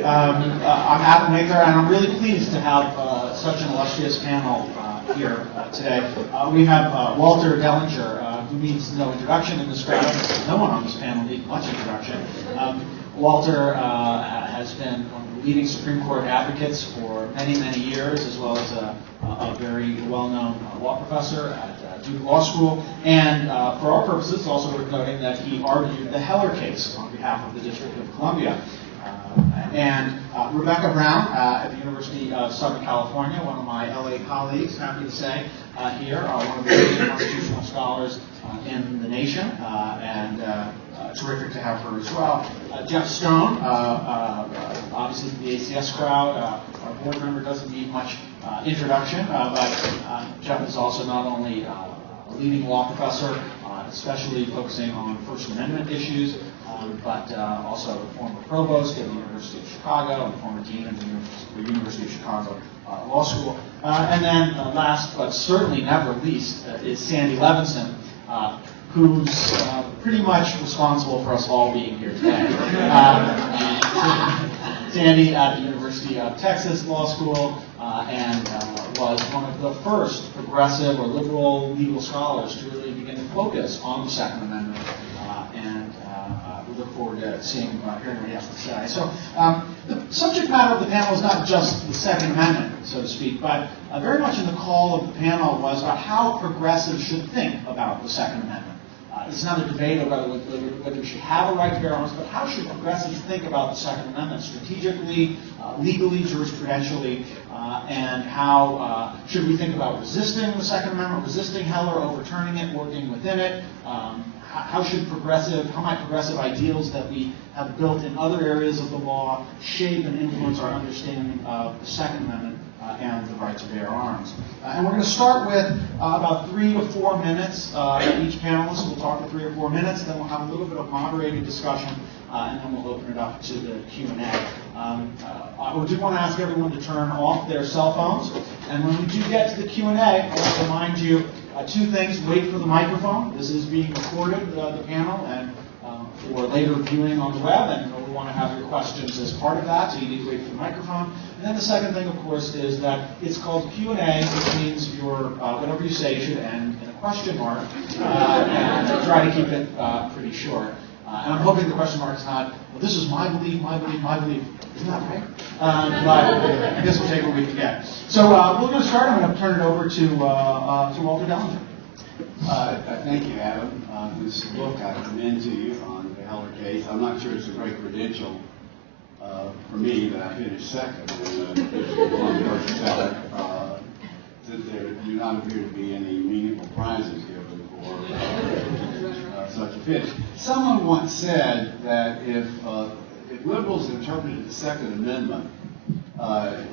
I'm Adam Winkler, and I'm really pleased to have such an illustrious panel here today. We have Walter Dellinger, who needs no introduction in this crowd. No one on this panel needs much introduction. Walter has been one of the leading Supreme Court advocates for many, many years, as well as a very well-known law professor at Duke Law School. And for our purposes, also worth noting that he argued the Heller case on behalf of the District of Columbia. And Rebecca Brown at the University of Southern California, one of my LA colleagues, happy to say, here, one of the leading constitutional scholars in the nation, and terrific to have her as well. Jeff Stone, obviously the ACS crowd, our board member doesn't need much introduction, but Jeff is also not only a leading law professor, especially focusing on First Amendment issues, but also a former provost at the University of Chicago and former dean of the University of Chicago Law School. And then last, but certainly never least, is Sandy Levinson, who's pretty much responsible for us all being here today. Sandy at the University of Texas Law School and was one of the first progressive or liberal legal scholars to really begin to focus on the Second Amendment. We look forward to hearing what he has to say. So the subject matter of the panel is not just the Second Amendment, so to speak, but very much in the call of the panel was about how progressives should think about the Second Amendment. It's not a debate about whether we should have a right to bear arms, but how should progressives think about the Second Amendment strategically, legally, jurisprudentially, and how should we think about resisting the Second Amendment, resisting Heller, overturning it, working within it? How might progressive ideals that we have built in other areas of the law shape and influence our understanding of the Second Amendment and the right to bear arms? And we're going to start with about 3 to 4 minutes. Each panelist will talk for 3 or 4 minutes, then we'll have a little bit of moderated discussion, and then we'll open it up to the Q&A. I do want to ask everyone to turn off their cell phones, and when we do get to the Q&A, I want to remind you 2 things. Wait for the microphone. This is being recorded, the panel, and for later viewing on the web, and we want to have your questions as part of that, so you need to wait for the microphone. And then the second thing, of course, is that it's called Q&A, which means your whatever you say should end in a question mark, and try to keep it pretty short. And I'm hoping the question mark is not, well, this is my belief, my belief, my belief. Isn't that right? But I guess we'll take what we can get. So we're going to start. I'm going to turn it over to Walter Dellinger. Thank you, Adam. This book I commend to you on the Heller case. I'm not sure it's a great credential for me that I finished second in the one-person Heller, since there do not appear to be any meaningful prizes given for such a finish. Someone once said that if liberals interpreted the Second Amendment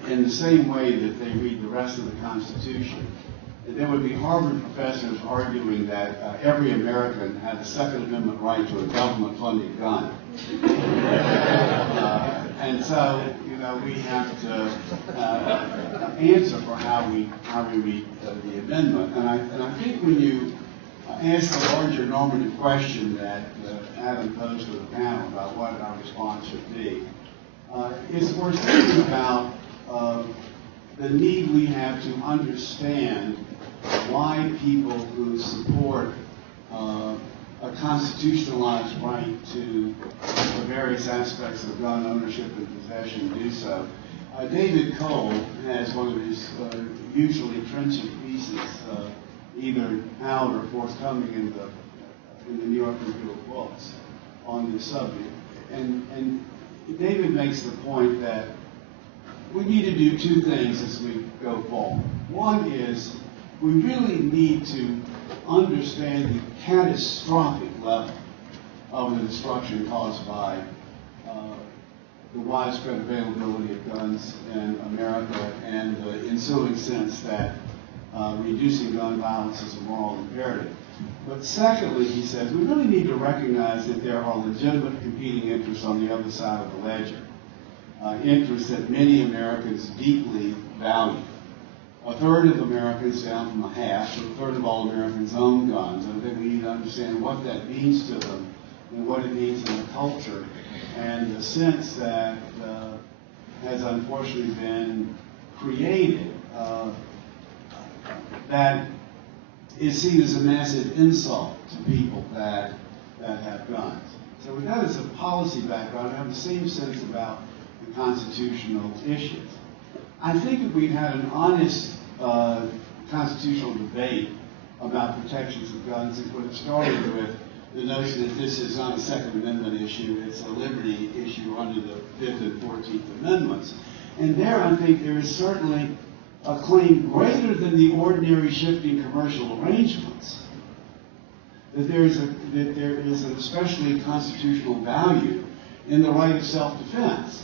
in the same way that they read the rest of the Constitution, there would be Harvard professors arguing that every American had a Second Amendment right to a government-funded gun. And so, we have to answer for how we read the amendment. And I think when you ask the larger normative question that Adam posed to the panel about what our response should be, it's worth thinking about the need we have to understand why people who support a constitutionalized right to the various aspects of gun ownership and possession do so. David Cole has one of his usually trenchant pieces, either out or forthcoming in the New York Review of Books on this subject. And David makes the point that we need to do 2 things as we go forward. One is we really need to understand the catastrophic level of the destruction caused by the widespread availability of guns in America and the ensuing sense that reducing gun violence is a moral imperative. But secondly, he says, we really need to recognize that there are legitimate competing interests on the other side of the ledger, interests that many Americans deeply value. A third of Americans, down from a half, so a third of all Americans own guns, and I think we need to understand what that means to them and what it means in the culture, and the sense that has unfortunately been created that is seen as a massive insult to people that have guns. So with that as a policy background, I have the same sense about the constitutional issues. I think if we'd had an honest constitutional debate about protections of guns, it would have started with the notion that this is not a Second Amendment issue, it's a liberty issue under the 5th and 14th Amendments. And there I think there is certainly a claim greater than the ordinary shifting commercial arrangements, that there is an especially constitutional value in the right of self-defense.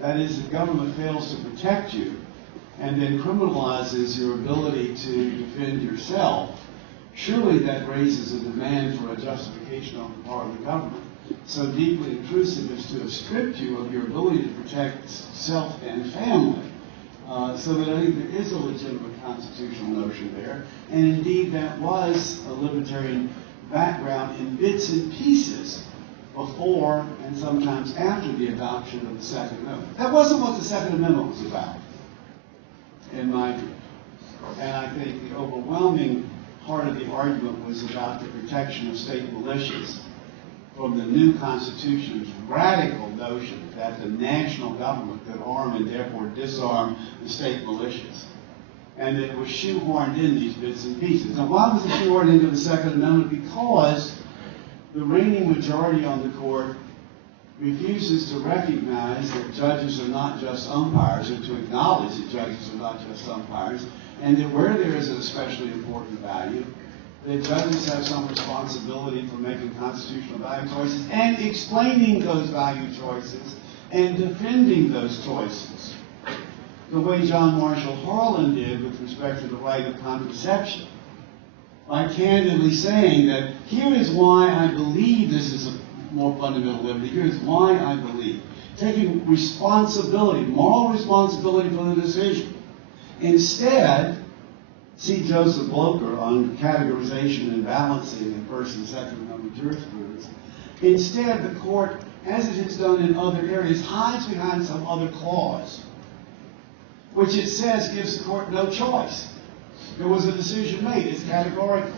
That is, if government fails to protect you and then criminalizes your ability to defend yourself, surely that raises a demand for a justification on the part of the government so deeply intrusive as to have stripped you of your ability to protect self and family. So that I think there is a legitimate constitutional notion there, and indeed that was a libertarian background in bits and pieces before and sometimes after the adoption of the Second Amendment. That wasn't what the Second Amendment was about, in my view. And I think the overwhelming part of the argument was about the protection of state militias from the new Constitution's radical notion that the national government could arm and therefore disarm the state militias. And it was shoehorned in these bits and pieces. Now, why was it shoehorned into the Second Amendment? Because the reigning majority on the court refuses to recognize that judges are not just umpires, or to acknowledge that judges are not just umpires, and that where there is an especially important value, that judges have some responsibility for making constitutional value choices and explaining those value choices and defending those choices, the way John Marshall Harlan did with respect to the right of contraception, by candidly saying that here is why I believe this is a more fundamental liberty, here's why I believe, taking responsibility, moral responsibility for the decision. Instead, see Joseph Blocher on categorization and balancing in First and Second Amendment jurisprudence. Instead, the court, as it has done in other areas, hides behind some other clause, which it says gives the court no choice. There was a decision made, it's categorical.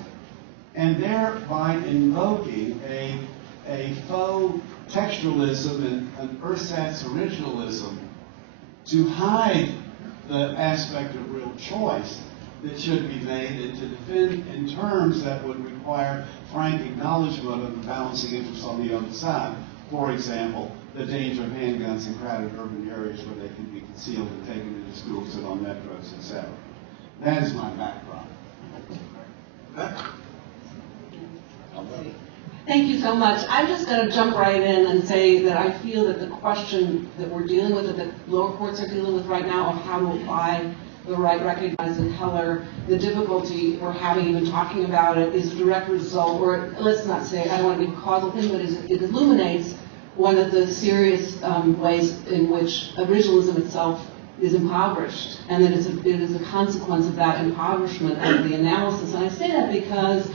And thereby invoking a faux textualism and an ersatz originalism to hide the aspect of real choice that should be made and to defend in terms that would require frank acknowledgement of the balancing interests on the other side. For example, the danger of handguns in crowded urban areas where they can be concealed and taken into schools and on metros, etc. That is my background. Thank you so much. I'm just going to jump right in and say that I feel that the question that we're dealing with, that the lower courts are dealing with right now, of how to apply the right recognized in Heller, the difficulty we're having even talking about it is a direct result, or let's not say, I don't want to be a causal thing, but it illuminates one of the serious ways in which originalism itself is impoverished, and that it is a consequence of that impoverishment of the analysis. And I say that because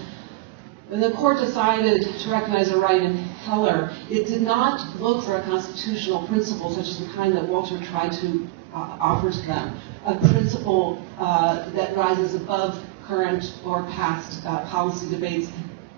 when the court decided to recognize a right in Heller, it did not look for a constitutional principle such as the kind that Walter tried to offer to them, a principle that rises above current or past policy debates,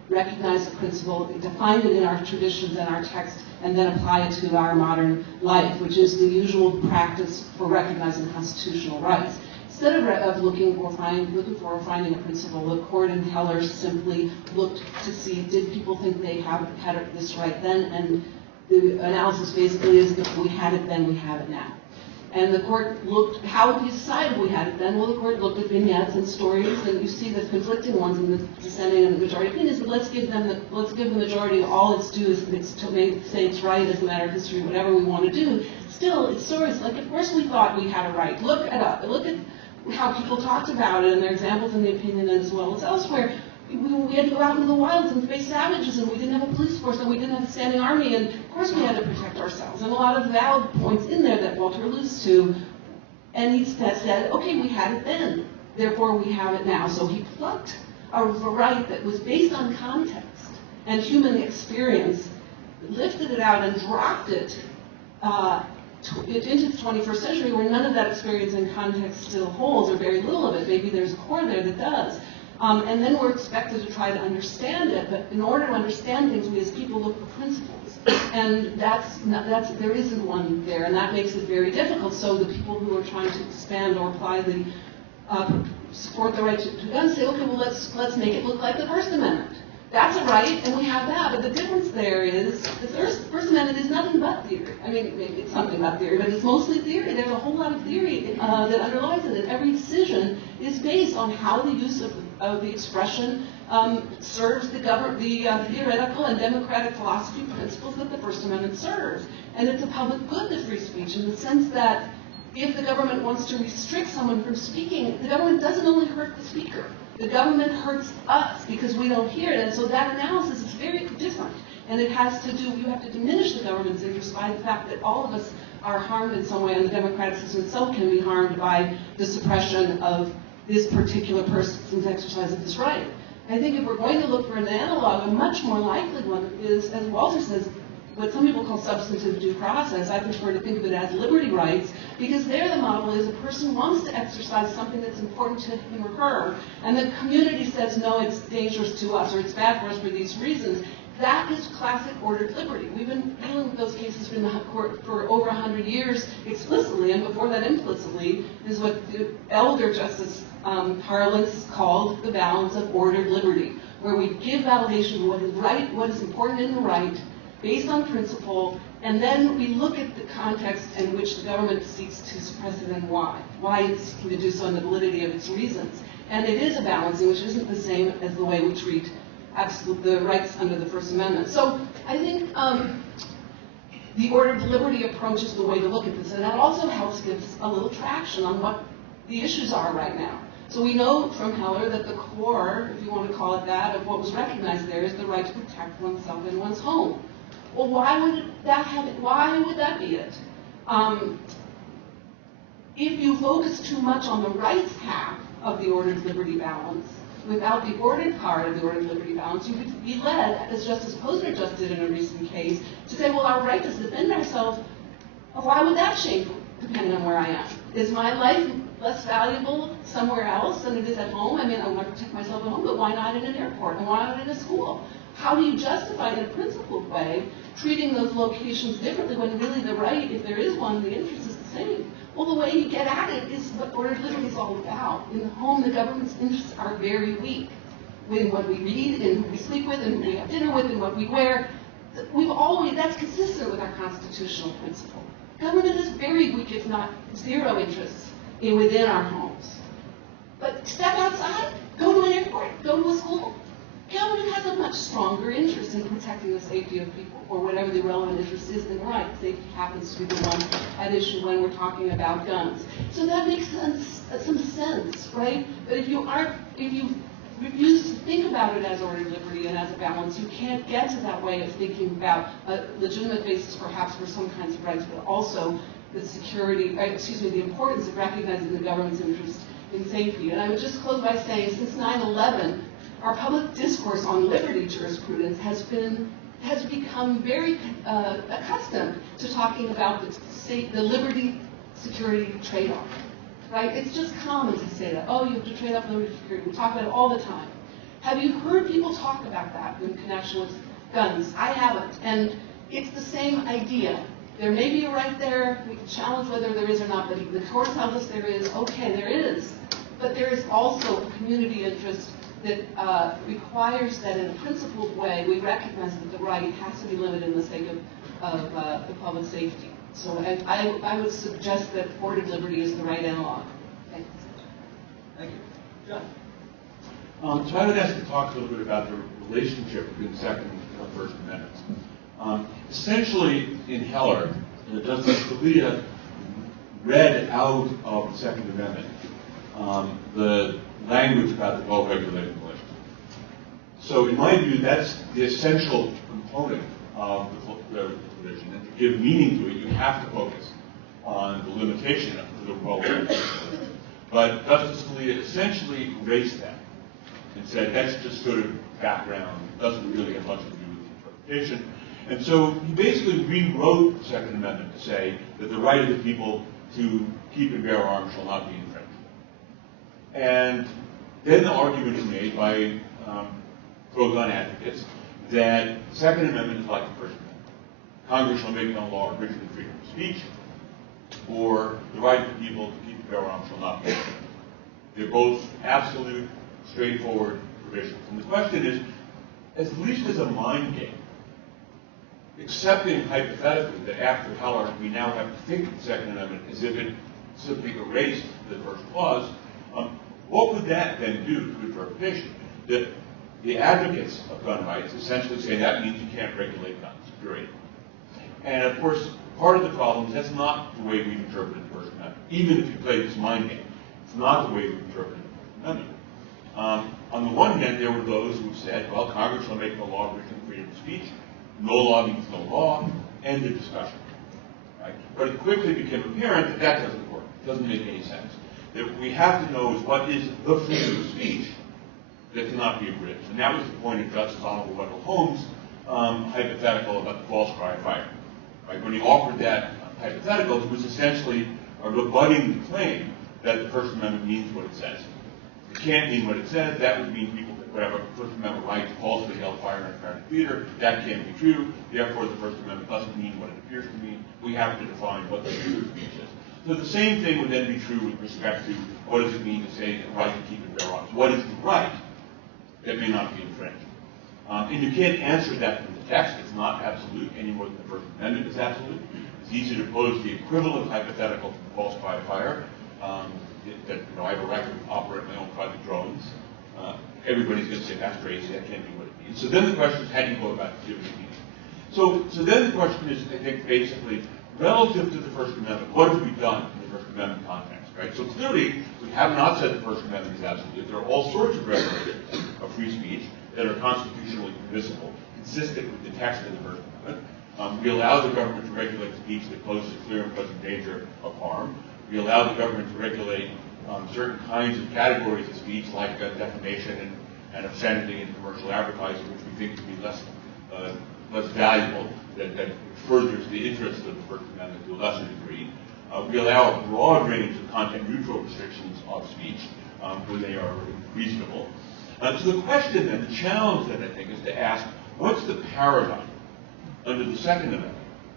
recognize the principle, define it in our traditions and our text, and then apply it to our modern life, which is the usual practice for recognizing constitutional rights. Instead of looking for finding a principle, the court in Heller simply looked to see, did people think they had this right then? And the analysis basically is, if we had it then, we have it now. And the court looked, how did you decide we had it then? Well, the court looked at vignettes and stories, and you see the conflicting ones in the dissenting and the majority opinions. But let's give the majority all it's due is to say it's right as a matter of history, whatever we want to do. Still, it's stories like, of course we thought we had a right. Look at how people talked about it, and there are examples in the opinion as well as elsewhere. We had to go out into the wilds and face savages, and we didn't have a police force, and we didn't have a standing army, and of course we had to protect ourselves. And a lot of valid points in there that Walter alludes to. And he said, okay, we had it then, therefore we have it now. So he plucked a right that was based on context and human experience, lifted it out and dropped it into the 21st century where none of that experience and context still holds, or very little of it. Maybe there's a core there that does. And then we're expected to try to understand it, but in order to understand things, we as people look for principles. And there isn't one there, and that makes it very difficult. So the people who are trying to expand or apply the, support the right to guns say, okay, well, let's make it look like the First Amendment. That's a right, and we have that, but the difference there is the First Amendment is nothing but theory. I mean, maybe it's something about theory, but it's mostly theory. There's a whole lot of theory that underlies it. Every decision is based on how the use of the expression serves the theoretical and democratic philosophy principles that the First Amendment serves. And it's a public good, the free speech, in the sense that if the government wants to restrict someone from speaking, the government doesn't only hurt the speaker. The government hurts us because we don't hear it, and so that analysis is very different. And it has to do, you have to diminish the government's interest by the fact that all of us are harmed in some way, and the democratic system itself can be harmed by the suppression of this particular person's exercise of this right. I think if we're going to look for an analog, a much more likely one is, as Walter says, what some people call substantive due process. I prefer to think of it as liberty rights, because there the model is a person wants to exercise something that's important to him or her, and the community says, no, it's dangerous to us, or it's bad for us for these reasons. That is classic ordered liberty. We've been dealing with those cases in the court for over 100 years explicitly, and before that implicitly, is what the elder Justice Harlan called the balance of ordered liberty, where we give validation to what is right, what is important in the right, based on principle, and then we look at the context in which the government seeks to suppress it and why it's seeking to do so and the validity of its reasons. And it is a balancing which isn't the same as the way we treat the rights under the First Amendment. So I think the ordered liberty approach is the way to look at this, and that also helps give a little traction on what the issues are right now. So we know from Heller that the core, if you want to call it that, of what was recognized there is the right to protect oneself and one's home. Well, why would that be it? If you focus too much on the rights half of the ordered liberty balance, without the ordered part of the ordered liberty balance, you could be led, as Justice Posner just did in a recent case, to say, well, our right to defend ourselves, why would that change depending on where I am? Is my life less valuable somewhere else than it is at home? I mean, I want to protect myself at home, but why not in an airport? And why not in a school? How do you justify in a principled way treating those locations differently when really the right, if there is one, the interest is the same? Well, the way you get at it is what ordered liberty is all about. In the home, the government's interests are very weak. In what we read, in who we sleep with, and who we have dinner with, and what we wear, that's consistent with our constitutional principle. Government is very weak, if not zero interests within our homes. But step outside, go to an airport, go to a school. Government has a much stronger interest in protecting the safety of people, or whatever the relevant interest is than right. Safety happens to be the one at issue when we're talking about guns. So that makes some sense, right? But if you refuse to think about it as ordered liberty and as a balance, you can't get to that way of thinking about a legitimate basis perhaps for some kinds of rights, but also the the importance of recognizing the government's interest in safety. And I would just close by saying, since 9/11, our public discourse on liberty jurisprudence has become very accustomed to talking about the liberty-security trade-off, right? It's just common to say that, oh, you have to trade off liberty for security. We talk about it all the time. Have you heard people talk about that in connection with guns? I haven't, and it's the same idea. There may be a right there. We can challenge whether there is or not, but if the court tells us there is, okay, there is. But there is also a community interest that requires that in a principled way we recognize that the right has to be limited in the sake of the public safety. So I would suggest that ordered liberty is the right analog. Thank you. Thank you. John? So I would ask you to talk a little bit about the relationship between the Second and First Amendments. Essentially, in Heller, Justice Scalia read out of the Second Amendment the language about the well-regulated militia. So in my view, that's the essential component of the provision. And to give meaning to it, you have to focus on the limitation of the well-regulated militia. But Justice Scalia essentially erased that and said that's just sort of background, doesn't really have much to do with the interpretation. And so he basically rewrote the Second Amendment to say that the right of the people to keep and bear arms shall not be infringed. And then the argument is made by pro-gun advocates that the Second Amendment is like the First Amendment. Congress shall make no law abridging the freedom of speech, or the right of the people to keep and bear arms shall not be infringed. They're both absolute, straightforward provisions. And the question is, at least as a mind game, accepting hypothetically that after Heller we now have to think of the Second Amendment as if it simply erased the first clause, what would that then do to interpretation? That the advocates of gun rights essentially say that means you can't regulate guns, period. And of course, part of the problem is that's not the way we've interpreted the First Amendment. Even if you play this mind game, it's not the way we've interpreted the First Amendment. On the one hand, there were those who said, well, Congress shall make no law abridging freedom of speech. No law means no law. End of discussion. Right? But it quickly became apparent that that doesn't work. It doesn't make any sense. That we have to know is what is the freedom of speech that cannot be abridged. And that was the point of Justice Honorable Wendell Holmes' hypothetical about the false cry of fire. Right? When he offered that hypothetical, it was essentially rebutting the claim that the First Amendment means what it says. It can't mean what it says. That would mean people would have a First Amendment right to falsely yell fire in a crowded theater. That can't be true. Therefore, the First Amendment doesn't mean what it appears to mean. We have to define what the freedom of speech is. So the same thing would then be true with respect to what does it mean to say the right to keep and bear arms. What is the right that may not be infringed? And you can't answer that from the text. It's not absolute any more than the First Amendment is absolute. It's easy to pose the equivalent hypothetical to the false cry of fire. I have a right to operate my own private drones. Everybody's going to say that's crazy. That can't be what it means. So then the question is, how do you go about giving it meaning? So then the question is, I think, basically, relative to the First Amendment, what have we done in the First Amendment context, right? So clearly, we have not said the First Amendment is absolute. There are all sorts of regulations of free speech that are constitutionally permissible, consistent with the text of the First Amendment. We allow the government to regulate speech that poses a clear and present danger of harm. We allow the government to regulate certain kinds of categories of speech, like defamation and obscenity in commercial advertising, which we think to be less valuable, that furthers the interests of the First Amendment to a lesser degree. We allow a broad range of content-neutral restrictions of speech when they are reasonable. So the question then, the challenge then, I think, is to ask, what's the paradigm under the Second Amendment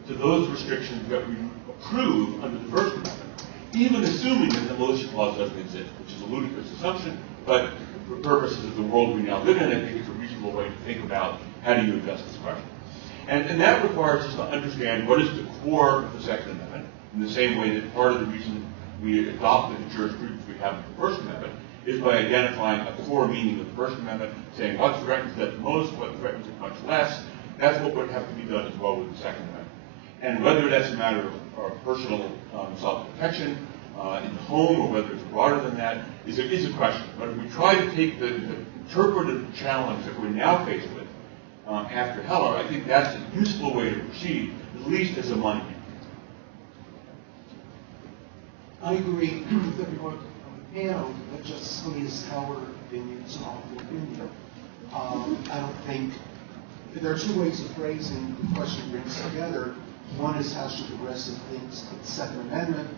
to those restrictions that we approve under the First Amendment, even assuming that the militia clause doesn't exist, which is a ludicrous assumption, but for purposes of the world we now live in, I think it's a reasonable way to think about how do you address this question. And that requires us to understand what is the core of the Second Amendment, in the same way that part of the reason we adopted the jurisprudence we have in the First Amendment is by identifying a core meaning of the First Amendment, saying what threatens it most, what threatens it much less. That's what would have to be done as well with the Second Amendment. And whether that's a matter of personal self-protection in the home, or whether it's broader than that, is a question. But if we try to take the interpretive challenge that we're now faced with after Heller, I think that's a useful way to proceed, at least as a mind game. I agree with everyone on the panel that Justice Scalia's Heller opinion is an awful opinion. I don't think there are two ways of phrasing the question brings together. One is how should progressive think of the Second Amendment.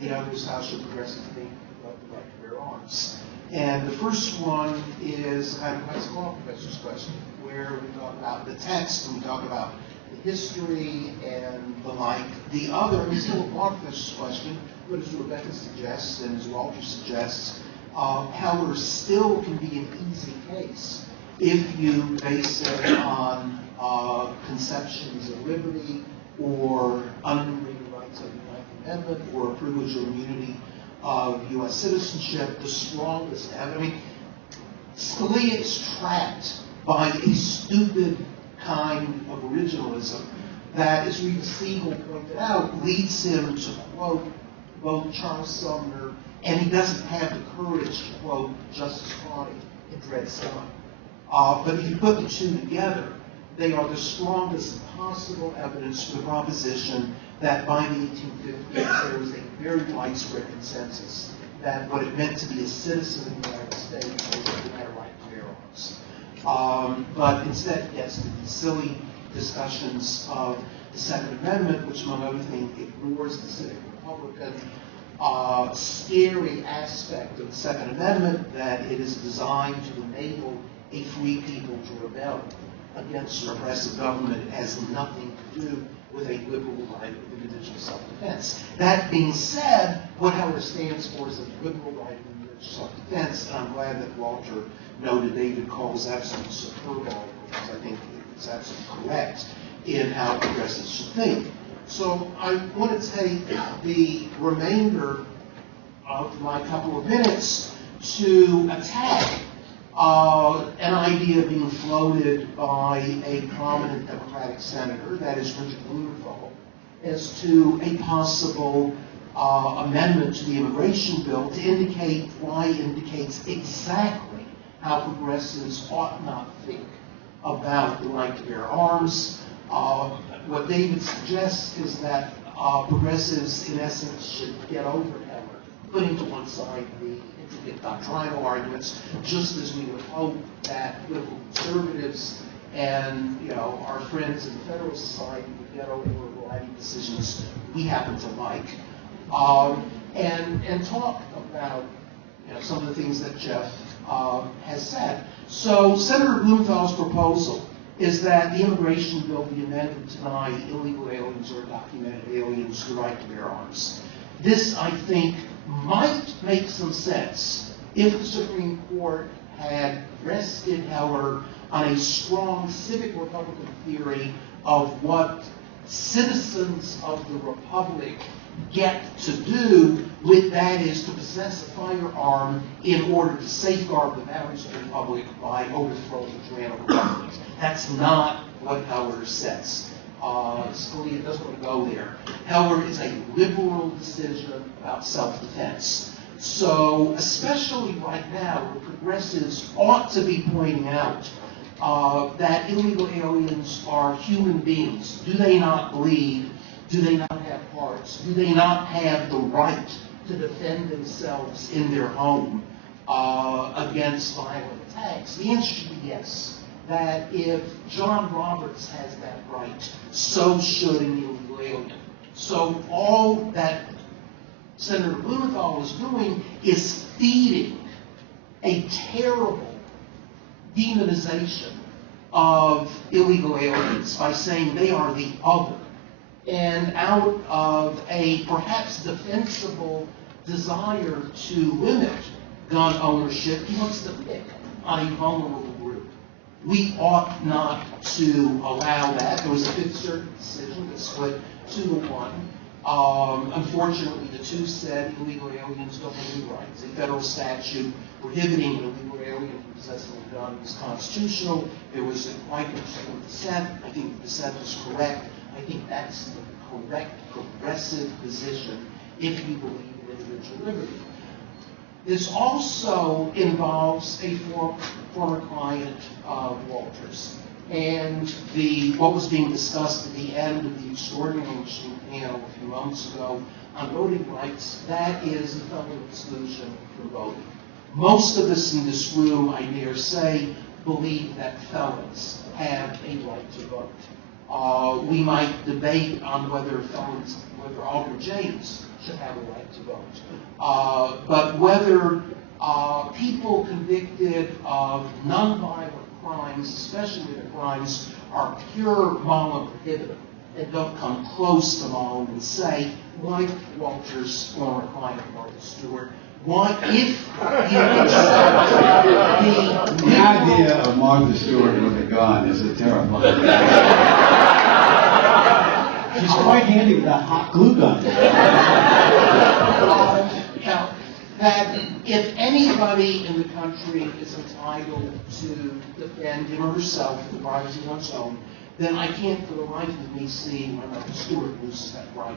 The other is how should progressive think about the right to bear arms. And the first one is kind of Vice Law Professor's question, where we talk about the text and we talk about the history and the like. The other is still a Law Professor's question, but as Rebecca suggests and as Walter suggests, Heller still can be an easy case if you base it on conceptions of liberty or unenumerated rights of the Ninth Amendment or a privilege or immunity of U.S. citizenship. The strongest evidence. I mean, Scalia is trapped by a stupid kind of originalism that, as Rita Siegel pointed out, leads him to quote both Charles Sumner, and he doesn't have the courage to quote Justice Hardy in Dred Scott. But if you put the two together, they are the strongest possible evidence for the proposition that by the 1850s there was a very widespread consensus that what it meant to be a citizen of the United States was that you had a right to bear arms. But instead, yes, to be silly discussions of the Second Amendment, which among other things ignores the civic republican scary aspect of the Second Amendment, that it is designed to enable a free people to rebel against repressive government. It has nothing to do with a liberal right of individual self-defense. That being said, what Heller stands for is a liberal right of individual self-defense, and I'm glad that Walter noted David Cole's absolute superb article, because I think it's absolutely correct in how progressives should think. So I want to take the remainder of my couple of minutes to attack an idea being floated by a prominent Democratic senator, that is Richard Blumenthal, as to a possible amendment to the immigration bill to indicate why it indicates exactly how progressives ought not think about the right to bear arms. What David suggests is that progressives, in essence, should get over Heller, putting to one side the intricate doctrinal arguments, just as we would hope that liberal conservatives and our friends in the Federal Society would get over a variety of decisions we happen to like, and talk about some of the things that Jeff has said. So Senator Blumenthal's proposal is that the immigration bill be amended to deny illegal aliens or documented aliens the right to bear arms. This, I think, might make some sense if the Supreme Court had rested Heller on a strong civic Republican theory of what citizens of the Republic get to do, with that is to possess a firearm in order to safeguard the boundaries of the Republic by overthrowing the tyrannical government. That's not what Heller says. Scalia doesn't want to go there. Heller is a liberal decision about self-defense. So, especially right now, where progressives ought to be pointing out that illegal aliens are human beings. Do they not bleed? Do they not have hearts? Do they not have the right to defend themselves in their home against violent attacks? The answer should be yes. That if John Roberts has that right, so should an illegal alien. So all that Senator Blumenthal is doing is feeding a terrible demonization of illegal aliens by saying they are the other. And out of a perhaps defensible desire to limit gun ownership, he wants to pick on a vulnerable group. We ought not to allow that. There was a Fifth Circuit decision that split 2-1. Unfortunately, the two said illegal aliens don't have any rights. A federal statute prohibiting an illegal alien from possessing a gun is constitutional. There was a quite interesting dissent. I think the dissent was correct. I think that's the correct progressive position if you believe in individual liberty. This also involves a former client of Walter's. And what was being discussed at the end of the extraordinary interesting panel a few months ago on voting rights, that is the felon exclusion from voting. Most of us in this room, I dare say, believe that felons have a right to vote. We might debate on whether Alfred James should have a right to vote. But whether people convicted of nonviolent crimes, especially the crimes, are pure malum prohibitum and don't come close to malum and say, like Walter's former client, Martha Stewart, what if the idea of Martha Stewart with a gun is a terrifying thing. She's quite handy with that hot glue gun. That if anybody in the country is entitled to defend him or herself in the privacy of one's home, then I can't for the life of me see when Martha Stewart loses that right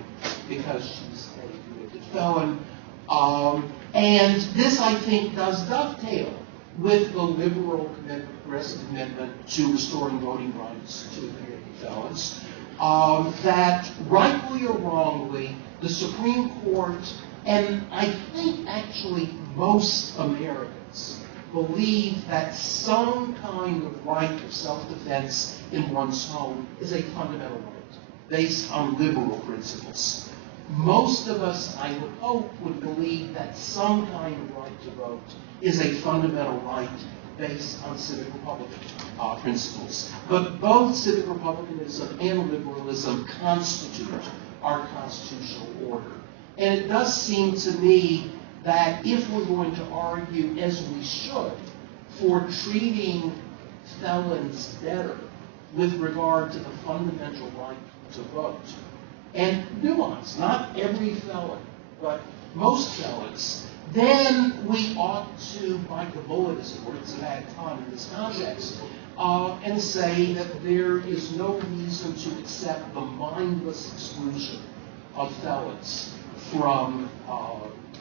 because she's a convicted felon. And this, I think, does dovetail with the liberal commitment, progressive commitment to restoring voting rights to convicted felons. That rightly or wrongly, the Supreme Court, and I think actually most Americans, believe that some kind of right of self-defense in one's home is a fundamental right, based on liberal principles. Most of us, I would hope, would believe that some kind of right to vote is a fundamental right based on civic republican principles. But both civic republicanism and liberalism constitute our constitutional order. And it does seem to me that if we're going to argue, as we should, for treating felons better with regard to the fundamental right to vote, and nuance, not every felon, but most felons, then we ought to bite the bullet, as it were, it's a bad time in this context, and say that there is no reason to accept the mindless exclusion of felons from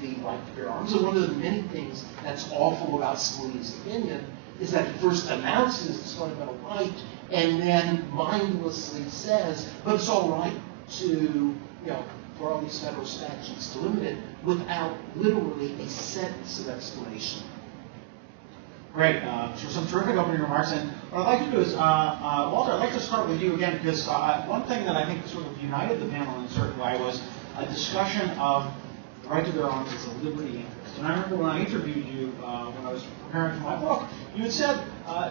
the right to bear arms. And one of the many things that's awful about Scalia's opinion is that he first announces this fundamental right and then mindlessly says, but it's all right to, for all these federal statutes to limit it without literally a sentence of explanation. Great. So some terrific opening remarks. And what I'd like to do is, Walter, I'd like to start with you again, because one thing that I think sort of united the panel in a certain way was a discussion of the right to bear arms as a liberty interest. And I remember when I interviewed you when I was preparing for my book, you had said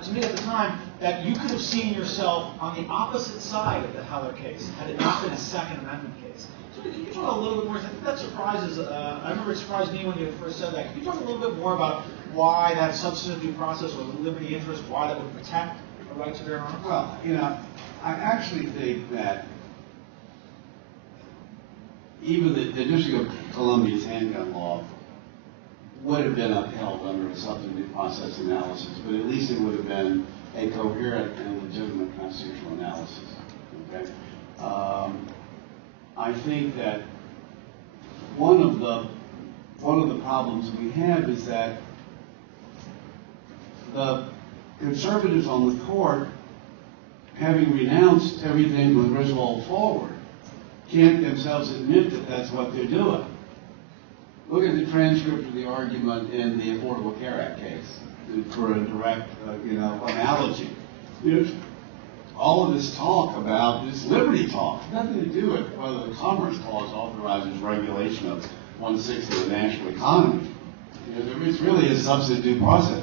to me at the time that you could have seen yourself on the opposite side of the Heller case had it not been a Second Amendment case. So can you talk a little bit more? I think that surprises, I remember it surprised me when you first said that. Can you talk a little bit more about why that substantive due process or the liberty interest, why that would protect a right to bear arms? Well, I actually think that even the District of Columbia's handgun law would have been upheld under a substantive due process analysis, but at least it would have been a coherent and legitimate constitutional analysis. Okay? I think that one of the problems we have is that the conservatives on the court, having renounced everything from Griswold forward, can't themselves admit that that's what they're doing. Look at the transcript of the argument in the Affordable Care Act case for a direct, analogy. All of this talk about this liberty talk, nothing to do with whether the Commerce Clause authorizes regulation of 1/6 of the national economy. It's really a substantive due process.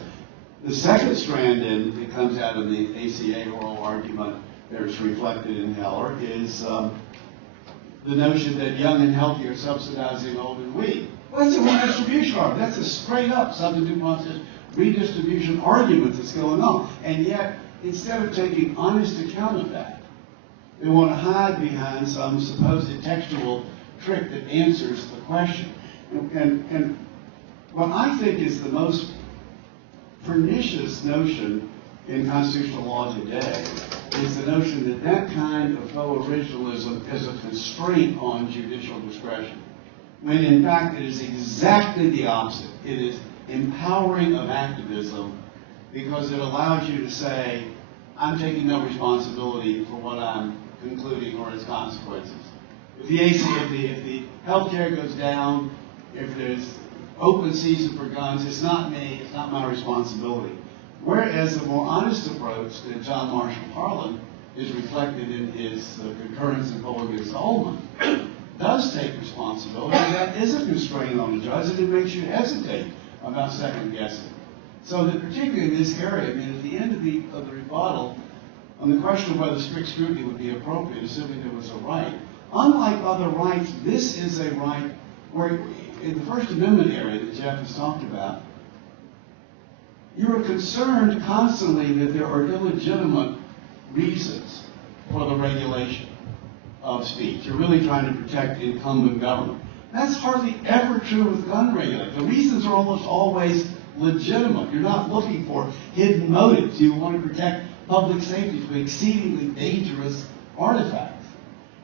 The second strand that comes out of the ACA oral argument that's reflected in Heller is the notion that young and healthy are subsidizing old and weak. Well, that's a redistribution argument. That's a straight up substantive due process redistribution argument that's going on. And yet, instead of taking honest account of that, they want to hide behind some supposed textual trick that answers the question. And what I think is the most pernicious notion in constitutional law today is the notion that that kind of faux originalism is a constraint on judicial discretion, when in fact it is exactly the opposite. It is empowering of activism because it allows you to say, I'm taking no responsibility for what I'm concluding or its consequences. If the health care goes down, if there's open season for guns, it's not me, it's not my responsibility. Whereas the more honest approach that John Marshall Harlan is reflected in his concurrence in Poe against Ullman does take responsibility. That is a constraint on the judge, and it makes you hesitate about second guessing. So that particularly in this area, I mean, at the end of the rebuttal, on the question of whether strict scrutiny would be appropriate, assuming there was a right, unlike other rights, this is a right where, in the First Amendment area that Jeff has talked about, you are concerned constantly that there are illegitimate reasons for the regulation of speech. You're really trying to protect incumbent government. That's hardly ever true with gun regulation. The reasons are almost always legitimate. You're not looking for hidden motives. You want to protect public safety from exceedingly dangerous artifacts.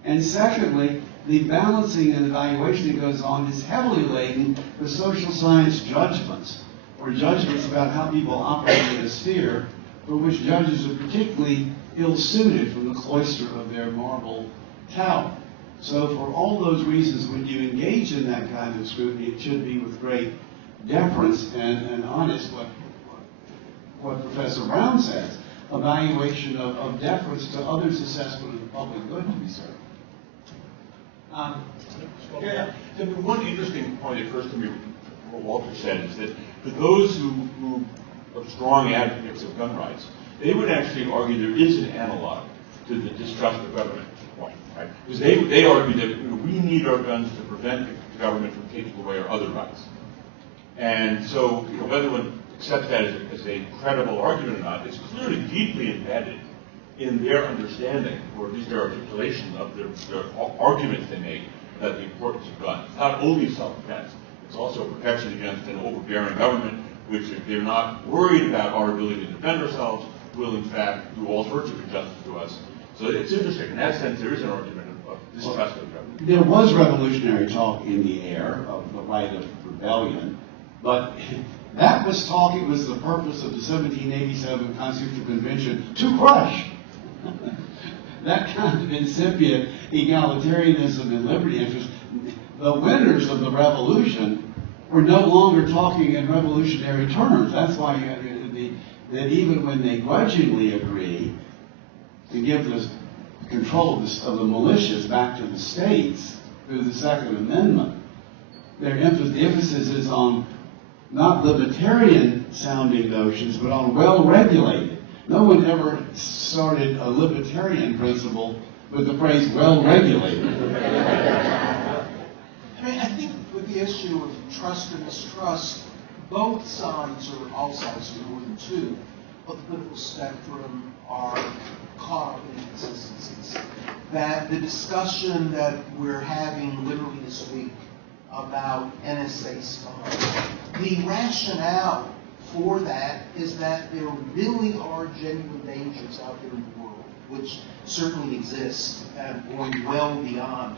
And secondly, the balancing and evaluation that goes on is heavily laden with social science judgments, or judgments about how people operate in a sphere for which judges are particularly ill-suited from the cloister of their marble tower. So for all those reasons, when you engage in that kind of scrutiny, it should be with great deference and honest. what Professor Brown says, evaluation of deference to others' assessment of the public good to be served. Yeah, one interesting point that occurs to me, what Walter said, is that for those who are strong advocates of gun rights, they would actually argue there is an analog to the distrust of government point, right? Because they argue that we need our guns to prevent the government from taking away our other rights. And so, whether one accepts that as a credible argument or not, it's clearly deeply embedded in their understanding, or at least their articulation of their arguments they make about the importance of guns. It's not only self-defense, it's also protection against an overbearing government, which, if they're not worried about our ability to defend ourselves, will in fact do all sorts of injustice to us. So it's interesting. In that sense, there is an argument of distrust of the government. There was revolutionary talk in the air of the right of rebellion, but that was talk, it was the purpose of the 1787 Constitutional Convention to crush that kind of incipient egalitarianism and liberty interest. The winners of the revolution were no longer talking in revolutionary terms. That's why that even when they grudgingly agree to give the control of the militias back to the states through the Second Amendment, the emphasis is on not libertarian-sounding notions, but on well-regulated. No one ever started a libertarian principle with the phrase well-regulated. I mean, I think with the issue of trust and mistrust, both sides, or all sides, or more than two, of the political spectrum are caught up in inconsistencies. That the discussion that we're having literally this week about NSA spying, the rationale for that is that there really are genuine dangers out there in the world, which certainly exist and going well beyond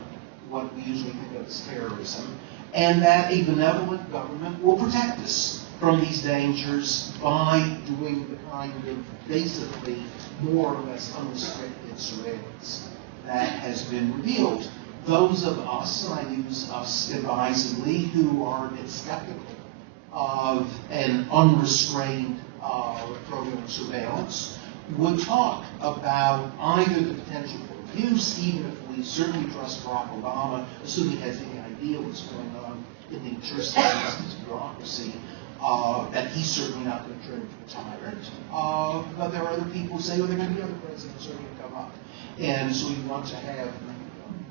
what we usually think of as terrorism, and that a benevolent government will protect us from these dangers by doing the kind of basically more or less unrestricted surveillance that has been revealed. Those of us, and I use us advisedly, who are a bit skeptical of an unrestrained program of surveillance, would talk about either the potential for abuse, even if we certainly trust Barack Obama, assuming he has any idea what's going on in the jurisdictions of bureaucracy, that he's certainly not going to turn into a tyrant. But there are other people who say, well, there are going to be other presidents who are going to come up. And so we want to have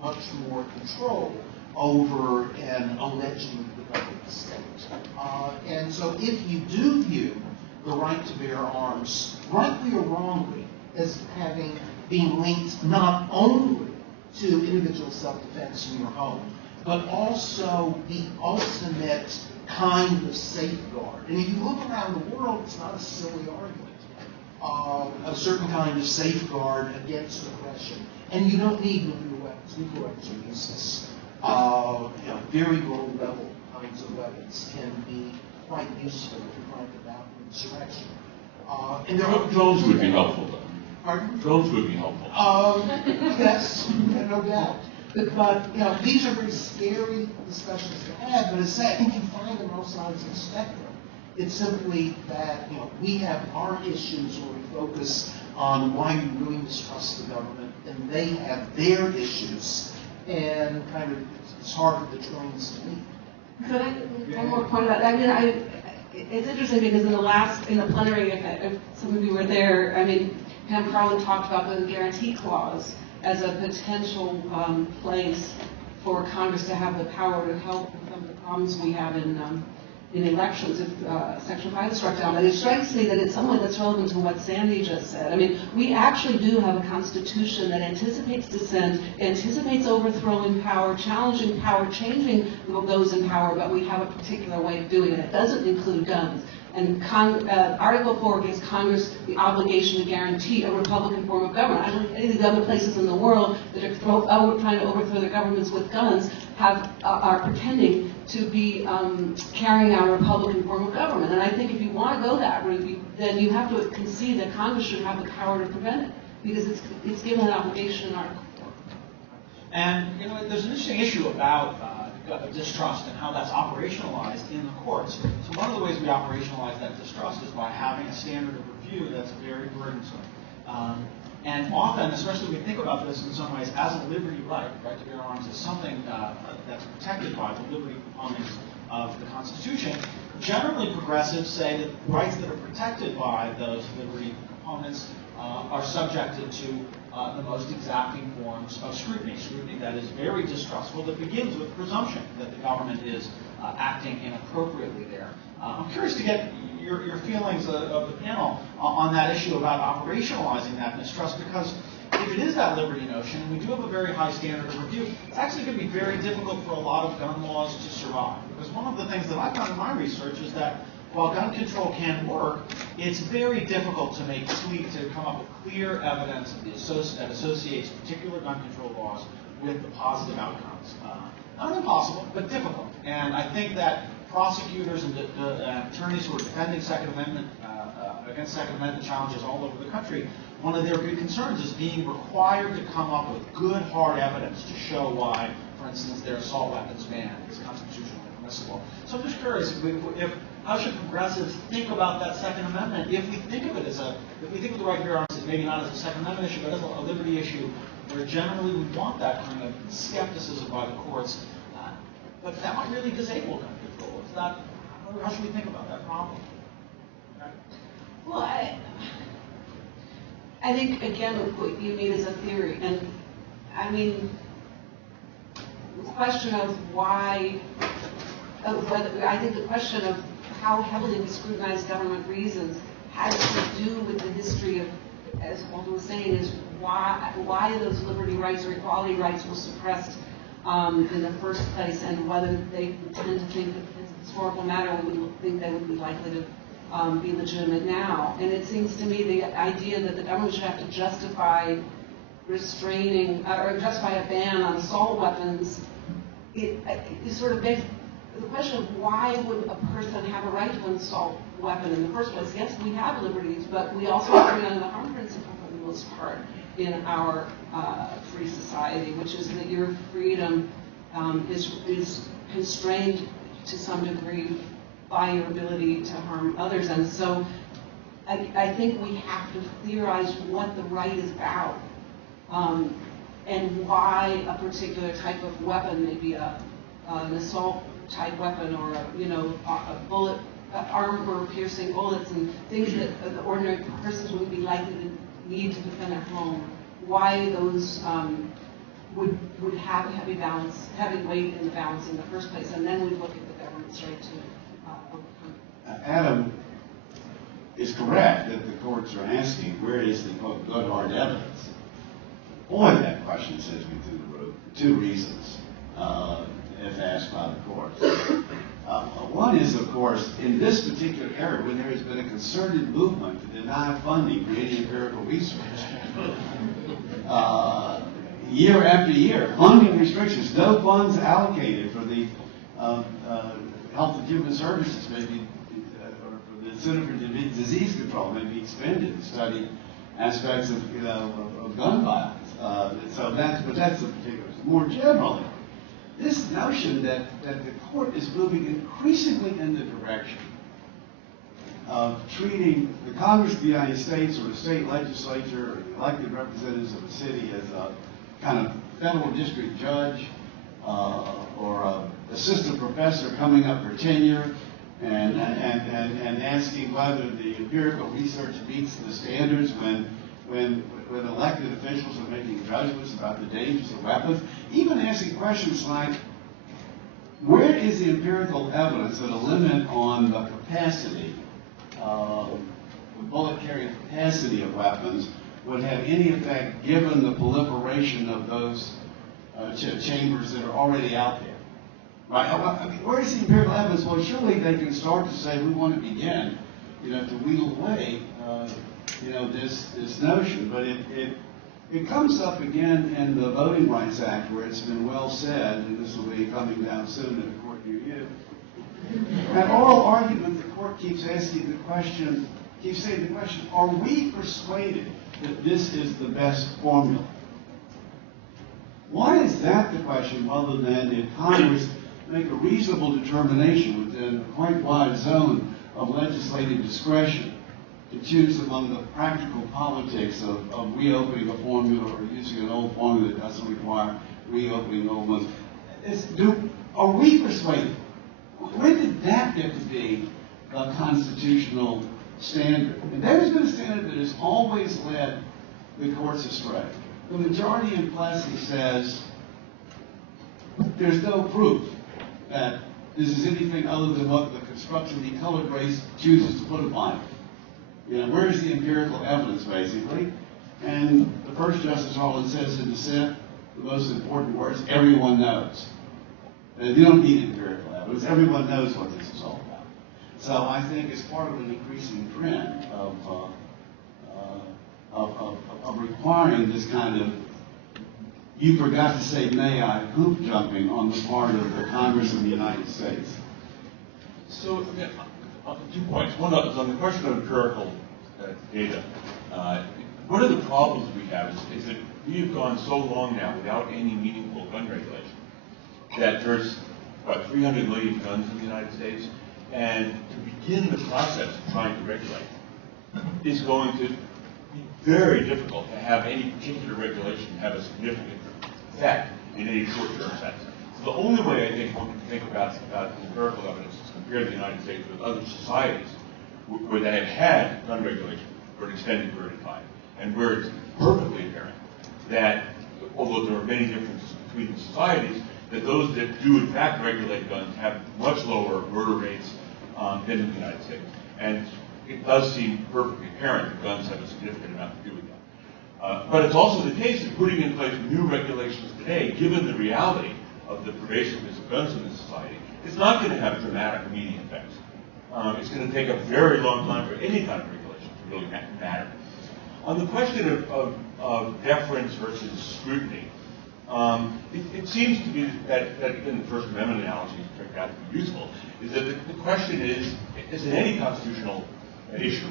much more control over an allegedly developing state. And so if you do view the right to bear arms, rightly or wrongly, as having been linked not only to individual self-defense in your home, but also the ultimate kind of safeguard. And if you look around the world, it's not a silly argument. A certain kind of safeguard against aggression. And you don't need nuclear weapons. Nuclear weapons are useless. Very low level kinds of weapons can be quite useful if you're trying to battle insurrection. And there are Drones would be helpful, though. Pardon? Drones would be helpful. Yes, no doubt. But these are very scary discussions to have. But as I think you find on both sides of the spectrum, it's simply that we have our issues where we focus on why we really mistrust the government, and they have their issues, and kind of it's hard for the trains to meet. Could I make one more point about that? I mean, it's interesting because in the plenary, if some of you were there, I mean, Pam Carlin talked about the guarantee clause as a potential place for Congress to have the power to help with some of the problems we have in elections if Section 5 is struck down. But it strikes me that in some way that's relevant to what Sandy just said. I mean, we actually do have a Constitution that anticipates dissent, anticipates overthrowing power, challenging power, changing those in power, but we have a particular way of doing it. It doesn't include guns. And Article 4 gives Congress the obligation to guarantee a Republican form of government. I don't think any of the other places in the world that are trying to overthrow their governments with guns are pretending to be carrying out a Republican form of government. And I think if you want to go that route, then you have to concede that Congress should have the power to prevent it, because it's given an obligation in Article 4. And there's an interesting issue about distrust and how that's operationalized in the courts. So one of the ways we operationalize that distrust is by having a standard of review that's very burdensome. And often, especially when we think about this in some ways as a liberty right to bear arms is something that's protected by the liberty components of the Constitution. Generally, progressives say that rights that are protected by those liberty components are subjected to the most exacting forms of scrutiny that is very distrustful, that begins with presumption that the government is acting inappropriately there. I'm curious to get your feelings of the panel on that issue about operationalizing that mistrust, because if it is that liberty notion, and we do have a very high standard of review, it's actually going to be very difficult for a lot of gun laws to survive. Because one of the things that I've found in my research is that while gun control can work, it's very difficult to come up with clear evidence that associates particular gun control laws with the positive outcomes. Not impossible, but difficult. And I think that prosecutors and attorneys who are defending Second Amendment against Second Amendment challenges all over the country, one of their big concerns is being required to come up with good, hard evidence to show why, for instance, their assault weapons ban is constitutionally permissible. So I'm just curious, how should progressives think about that Second Amendment if we think of it if we think of the right to bear arms as maybe not as a Second Amendment issue, but as a liberty issue, where generally we want that kind of skepticism by the courts, but that might really disable gun control. How should we think about that problem? Okay. Well, I think, again, what you mean is a theory. And, I mean, the question of I think the question of how heavily we scrutinize government reasons has to do with the history of, as Walter was saying, is why those liberty rights or equality rights were suppressed in the first place, and whether they tend to think that it's a historical matter, we would think they would be likely to be legitimate now. And it seems to me the idea that the government should have to justify restraining or justify a ban on assault weapons, it sort of begs the question of why would a person have a right to an assault weapon in the first place? Yes, we have liberties, but we also agree on the harm principle for the most part in our free society, which is that your freedom is constrained to some degree by your ability to harm others. And so I think we have to theorize what the right is about and why a particular type of weapon, maybe an assault type weapon or a bullet, armor-piercing bullets and things that the ordinary persons would be likely to need to defend their home, why those would have a heavy weight in the balance in the first place, and then we look at the government's right to overcome. Adam is correct that the courts are asking, where is the quote good hard evidence? Boy, that question sends me through the roof for two reasons, if asked by the courts. One is, of course, in this particular area, when there has been a concerted movement to deny funding for any empirical research, year after year, funding restrictions, no funds allocated for the Health and Human Services, maybe, or for the Center for Disease Control, may be expended to study aspects of gun violence. But that's a particular. More generally, this notion that the court is moving increasingly in the direction of treating the Congress of the United States or the state legislature or the elected representatives of the city as a kind of federal district judge or an assistant professor coming up for tenure and asking whether the empirical research meets the standards when elected officials are making judgments about the dangers of weapons, even asking questions like, where is the empirical evidence that a limit on the capacity, the bullet carrying capacity of weapons would have any effect given the proliferation of those chambers that are already out there? Right? I mean, where is the empirical evidence? Well, surely they can start to say, we want to begin, to wheel away this notion, but it comes up again in the Voting Rights Act, where it's been well said, and this will be coming down soon in a court near you. An oral argument, the court keeps asking the question, keeps saying the question, are we persuaded that this is the best formula? Why is that the question, rather than if Congress make a reasonable determination within a quite wide zone of legislative discretion to choose among the practical politics of reopening a formula or using an old formula that doesn't require reopening old ones. Are we persuaded? When did that get to be a constitutional standard? And there has been a standard that has always led the courts astray. The majority in Plessy says there's no proof that this is anything other than what the constructively colored race chooses to put upon it. You know, where's the empirical evidence, basically? And the first Justice Harlan says in dissent, the most important words, everyone knows. And you don't need empirical evidence. Everyone knows what this is all about. So I think it's part of an increasing trend of requiring this kind of, you forgot to say may I, hoop jumping on the part of the Congress of the United States. So, 2 points. One is on the question of empirical data. One of the problems we have is that we have gone so long now without any meaningful gun regulation that there's about 300 million guns in the United States, and to begin the process of trying to regulate is going to be very difficult to have any particular regulation have a significant effect in any short-term sense. So the only way I think one can think about empirical evidence is compare the United States with other societies where they have had gun regulation for an extended period of time, and where it's perfectly apparent that, although there are many differences between the societies, that those that do in fact regulate guns have much lower murder rates than in the United States. And it does seem perfectly apparent that guns have a significant amount to do with that. But it's also the case that putting in place new regulations today, given the reality of the pervasiveness of guns in this society, it's not going to have dramatic immediate effects. It's going to take a very long time for any kind of regulation to really matter. On the question of deference versus scrutiny, it seems to be that in the First Amendment analogy turned out to be useful, is that the question is in any constitutional issue,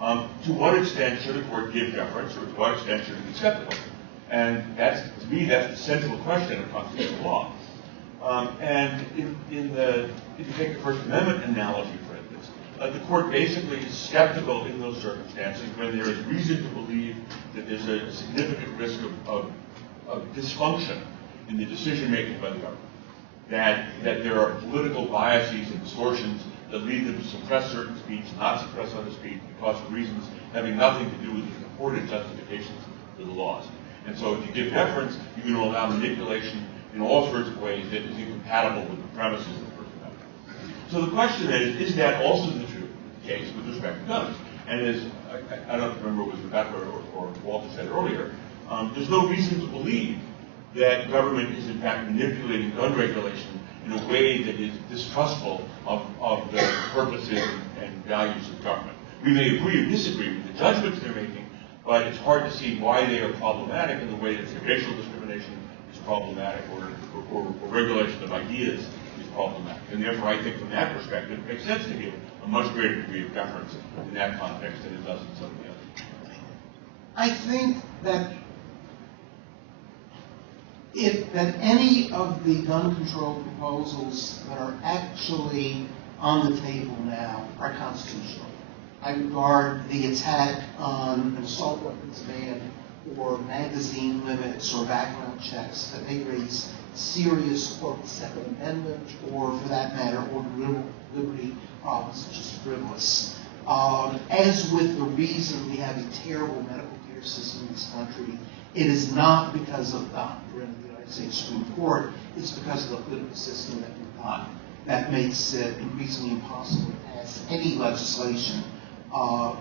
to what extent should a court give deference, or to what extent should it be skeptical? And that's, to me, that's the central question of constitutional law. And if you take the First Amendment analogy, for instance, the court basically is skeptical in those circumstances when there is reason to believe that there's a significant risk of dysfunction in the decision-making by the government, that there are political biases and distortions that lead them to suppress certain speech, not suppress other speech, because of reasons having nothing to do with the purported justifications for the laws. And so if you give deference, you're going to allow manipulation in all sorts of ways that is incompatible with the premises of the First Amendment. So the question is that also the case with respect to guns? And as I don't remember if it was Rebecca or Walter said earlier, there's no reason to believe that government is in fact manipulating gun regulation in a way that is distrustful of the purposes and values of government. We may agree or disagree with the judgments they're making, but it's hard to see why they are problematic in the way that racial discrimination is problematic, or regulation of ideas is problematic. And therefore, I think from that perspective, it makes sense to give a much greater degree of deference in that context than it does in some of the others. I think that that any of the gun control proposals that are actually on the table now are constitutional. I regard the attack on an assault weapons ban or magazine limits or background checks that may raise serious, quote, Second Amendment, or for that matter, order liberty problems, such as frivolous. As with the reason we have a terrible medical care system in this country, it is not because of doctrine of the United States Supreme Court, it's because of the political system that we've got that makes it increasingly impossible to pass any legislation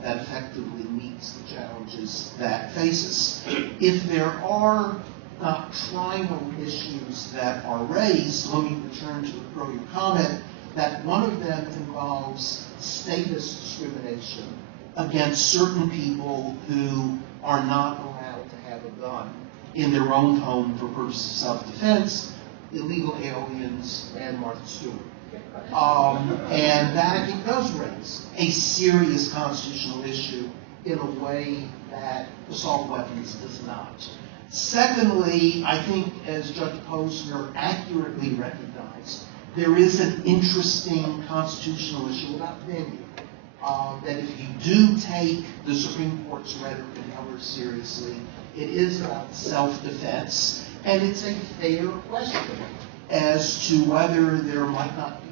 that effectively meets the challenges that face us. If there are doctrinal issues that are raised, let me return to the earlier comment, that one of them involves status discrimination against certain people who are not allowed to have a gun in their own home for purposes of self-defense, illegal aliens, and Martha Stewart. And that, I think, does raise a serious constitutional issue in a way that assault weapons does not. Secondly, I think, as Judge Posner accurately recognized, there is an interesting constitutional issue about venue. That if you do take the Supreme Court's rhetoric in Heller seriously, it is about self-defense, and it's a fair question as to whether there might not be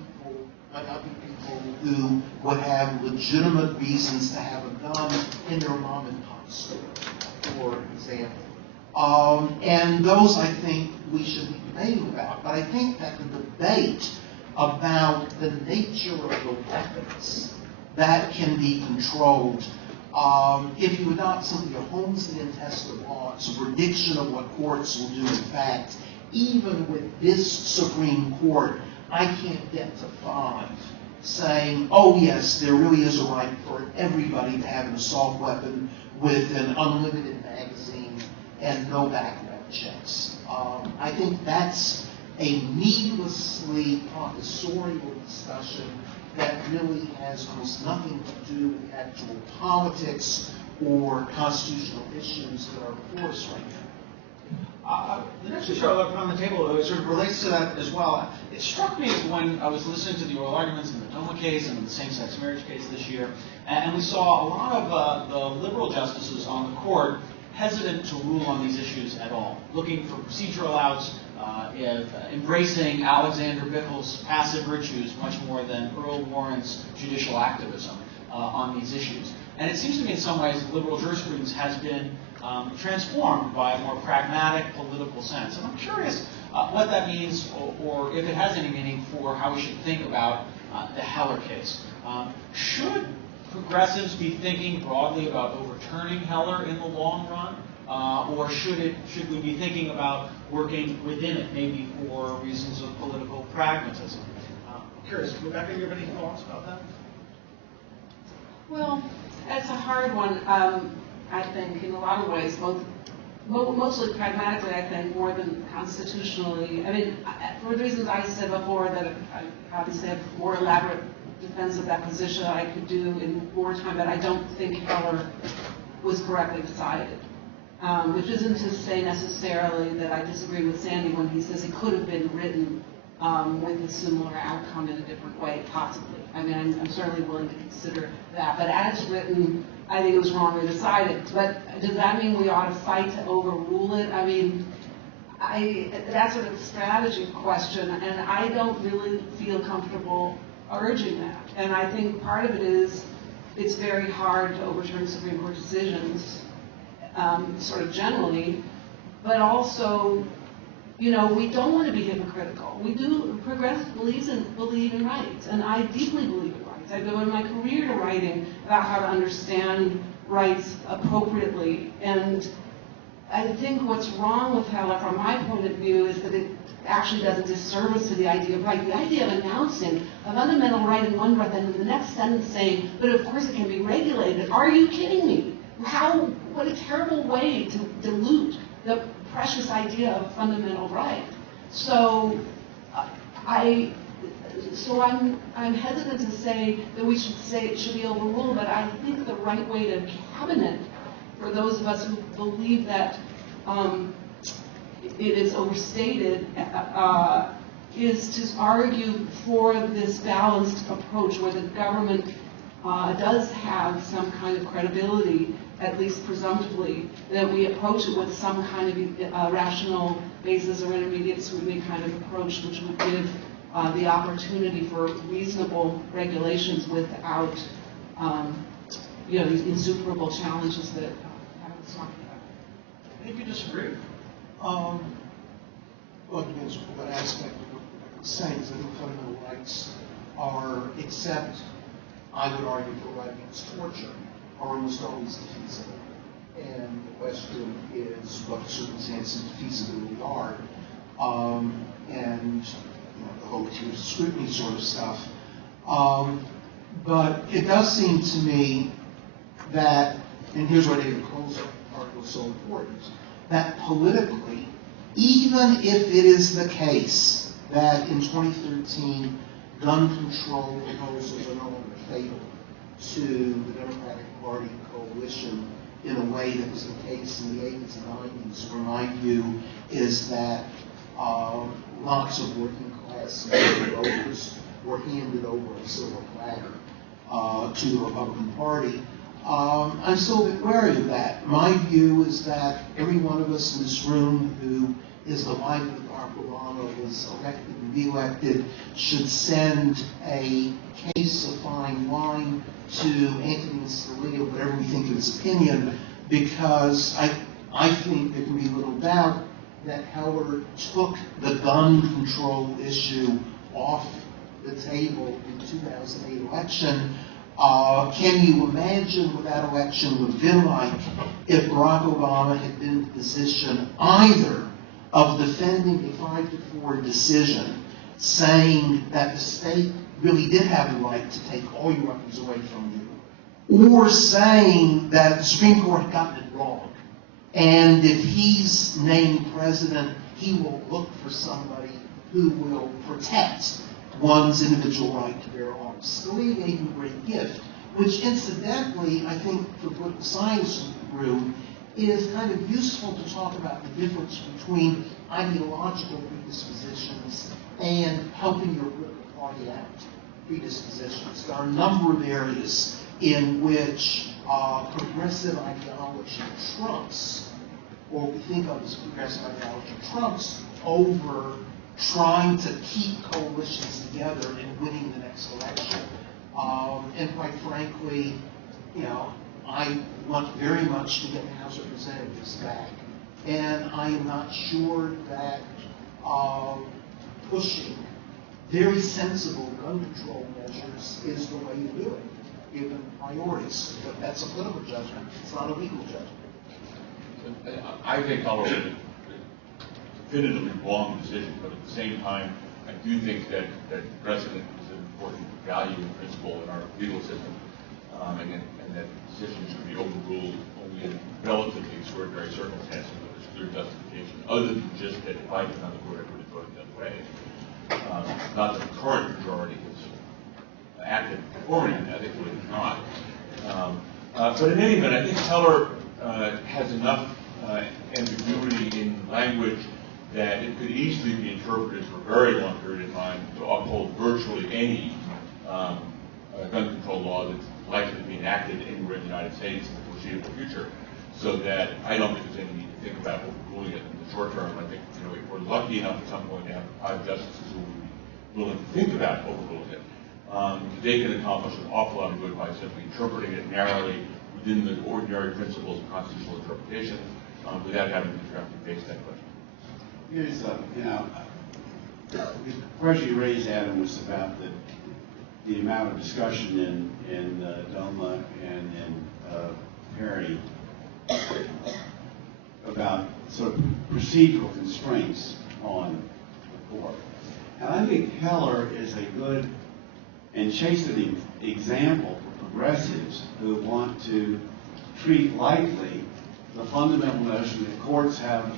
people who would have legitimate reasons to have a gun in their mom and pop store, for example. And those, I think, we should be debating about. But I think that the debate about the nature of the weapons that can be controlled, if you adopt simply a Holmesian test of law, it's a prediction of what courts will do. In fact, even with this Supreme Court, I can't get to 5 saying, oh yes, there really is a right for everybody to have an assault weapon with an unlimited magazine and no background checks. I think that's a needlessly professorial discussion that really has almost nothing to do with actual politics or constitutional issues that are before us right now. The next issue I put on the table sort of relates to that as well. It struck me when I was listening to the oral arguments in the DOMA case and in the same-sex marriage case this year, and we saw a lot of the liberal justices on the court hesitant to rule on these issues at all, looking for procedural outs, embracing Alexander Bickle's passive virtues much more than Earl Warren's judicial activism on these issues. And it seems to me in some ways liberal jurisprudence has been transformed by a more pragmatic political sense. And I'm curious what that means, or if it has any meaning for how we should think about the Heller case. Should progressives be thinking broadly about overturning Heller in the long run? Or should we be thinking about working within it, maybe for reasons of political pragmatism? I'm curious, Rebecca, you have any thoughts about that? Well, that's a hard one, I think, in a lot of ways, mostly pragmatically, I think, more than constitutionally. I mean, for the reasons I said before, that I obviously have more elaborate defense of that position I could do in more time, but I don't think Heller was correctly decided. Which isn't to say necessarily that I disagree with Sandy when he says it could have been written with a similar outcome in a different way, possibly. I mean, I'm certainly willing to consider that. But as written, I think it was wrongly decided. But does that mean we ought to fight to overrule it? I mean, that's sort of a strategy question, and I don't really feel comfortable urging that. And I think part of it is it's very hard to overturn Supreme Court decisions, sort of generally, but also, you know, we don't want to be hypocritical. We do, progressive believe in rights, and I deeply believe in rights. I devoted my career to writing about how to understand rights appropriately, and I think what's wrong with Heller, from my point of view, is that it actually does a disservice to the idea of right. The idea of announcing a fundamental right in one breath and in the next sentence saying, but of course it can be regulated. Are you kidding me? What a terrible way to dilute the precious idea of fundamental right. So I'm hesitant to say that we should say it should be overruled, but I think the right way to cabinet for those of us who believe that it is overstated is to argue for this balanced approach where the government does have some kind of credibility, at least presumptively, that we approach it with some kind of rational basis or intermediate scrutiny kind of approach, which would give the opportunity for reasonable regulations without, these insuperable challenges that I was talking about. I think you disagree. Well, it depends on what aspect of what you're saying. I think fundamental rights are, except I would argue for right against torture, are almost always defeasible. And the question is what the circumstances of defeasibility are, and the whole tiers of scrutiny sort of stuff. But it does seem to me that, and here's why David Cole's article is so important, that politically, even if it is the case that in 2013 gun control proposals are no longer fatal to the Democratic Party coalition in a way that was the case in the 80s and 90s, where my view is that lots of working class as voters were handed over a silver platter to the Republican Party. I'm still a bit wary of that. My view is that every one of us in this room who is delighted that Barack Obama was elected and re-elected should send a case of fine wine to Anthony Scalia, whatever we think of his opinion, because I think there can be little doubt that Heller took the gun control issue off the table in the 2008 election. Can you imagine what that election would have been like if Barack Obama had been in the position either of defending a 5-4 decision, saying that the state really did have the right to take all your weapons away from you, or saying that the Supreme Court had gotten it wrong, and if he's named president, he will look for somebody who will protect one's individual right to bear arms. Scalia gave him a great gift, which incidentally, I think for political science room, is kind of useful to talk about the difference between ideological predispositions and helping your political party out predispositions. There are a number of areas in which progressive ideology trumps, or we think of as progressive ideology trumps, over trying to keep coalitions together and winning the next election. And quite frankly, I want very much to get the House of Representatives back. And I am not sure that pushing very sensible gun control measures is the way to do it, given priorities. But that's a political judgment. It's not a legal judgment. I think Heller was a definitively wrong decision, but at the same time, I do think that precedent is an important value and principle in our legal system, and that decisions should be overruled only in relatively extraordinary circumstances where there's clear justification, other than just that if I did not the court, I would have voted the other way. Not that the current majority has acted accordingly, I think it is not. But in any event, I think Heller has enough ambiguity in language that it could easily be interpreted for a very long period of time to uphold virtually any gun control law that's likely to be enacted anywhere in the United States in the foreseeable future. So that I don't think there's any need to think about overruling it in the short term. I think if we're lucky enough at some point to have 5 justices who would be willing to think about overruling it, they can accomplish an awful lot of good by simply interpreting it narrowly within the ordinary principles of constitutional interpretation without having to directly face that question. Here's, the question you raised, Adam, was about the amount of discussion in DOMA and in Perry about sort of procedural constraints on the court. And I think Heller is a good and chastening example for progressives who want to treat lightly the fundamental notion that courts have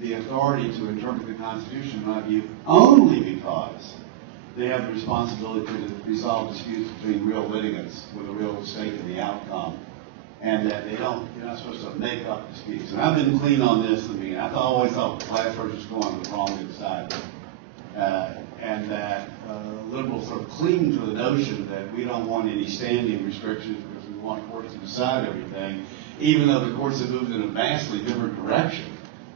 the authority to interpret the Constitution, in my view, only because they have the responsibility to resolve disputes between real litigants with a real stake in the outcome, and that you're not supposed to make up disputes. And I've been clean on this. I always thought class versus go on the wrong side, and that liberals sort of cling to the notion that we don't want any standing restrictions because we want courts to decide everything, even though the courts have moved in a vastly different direction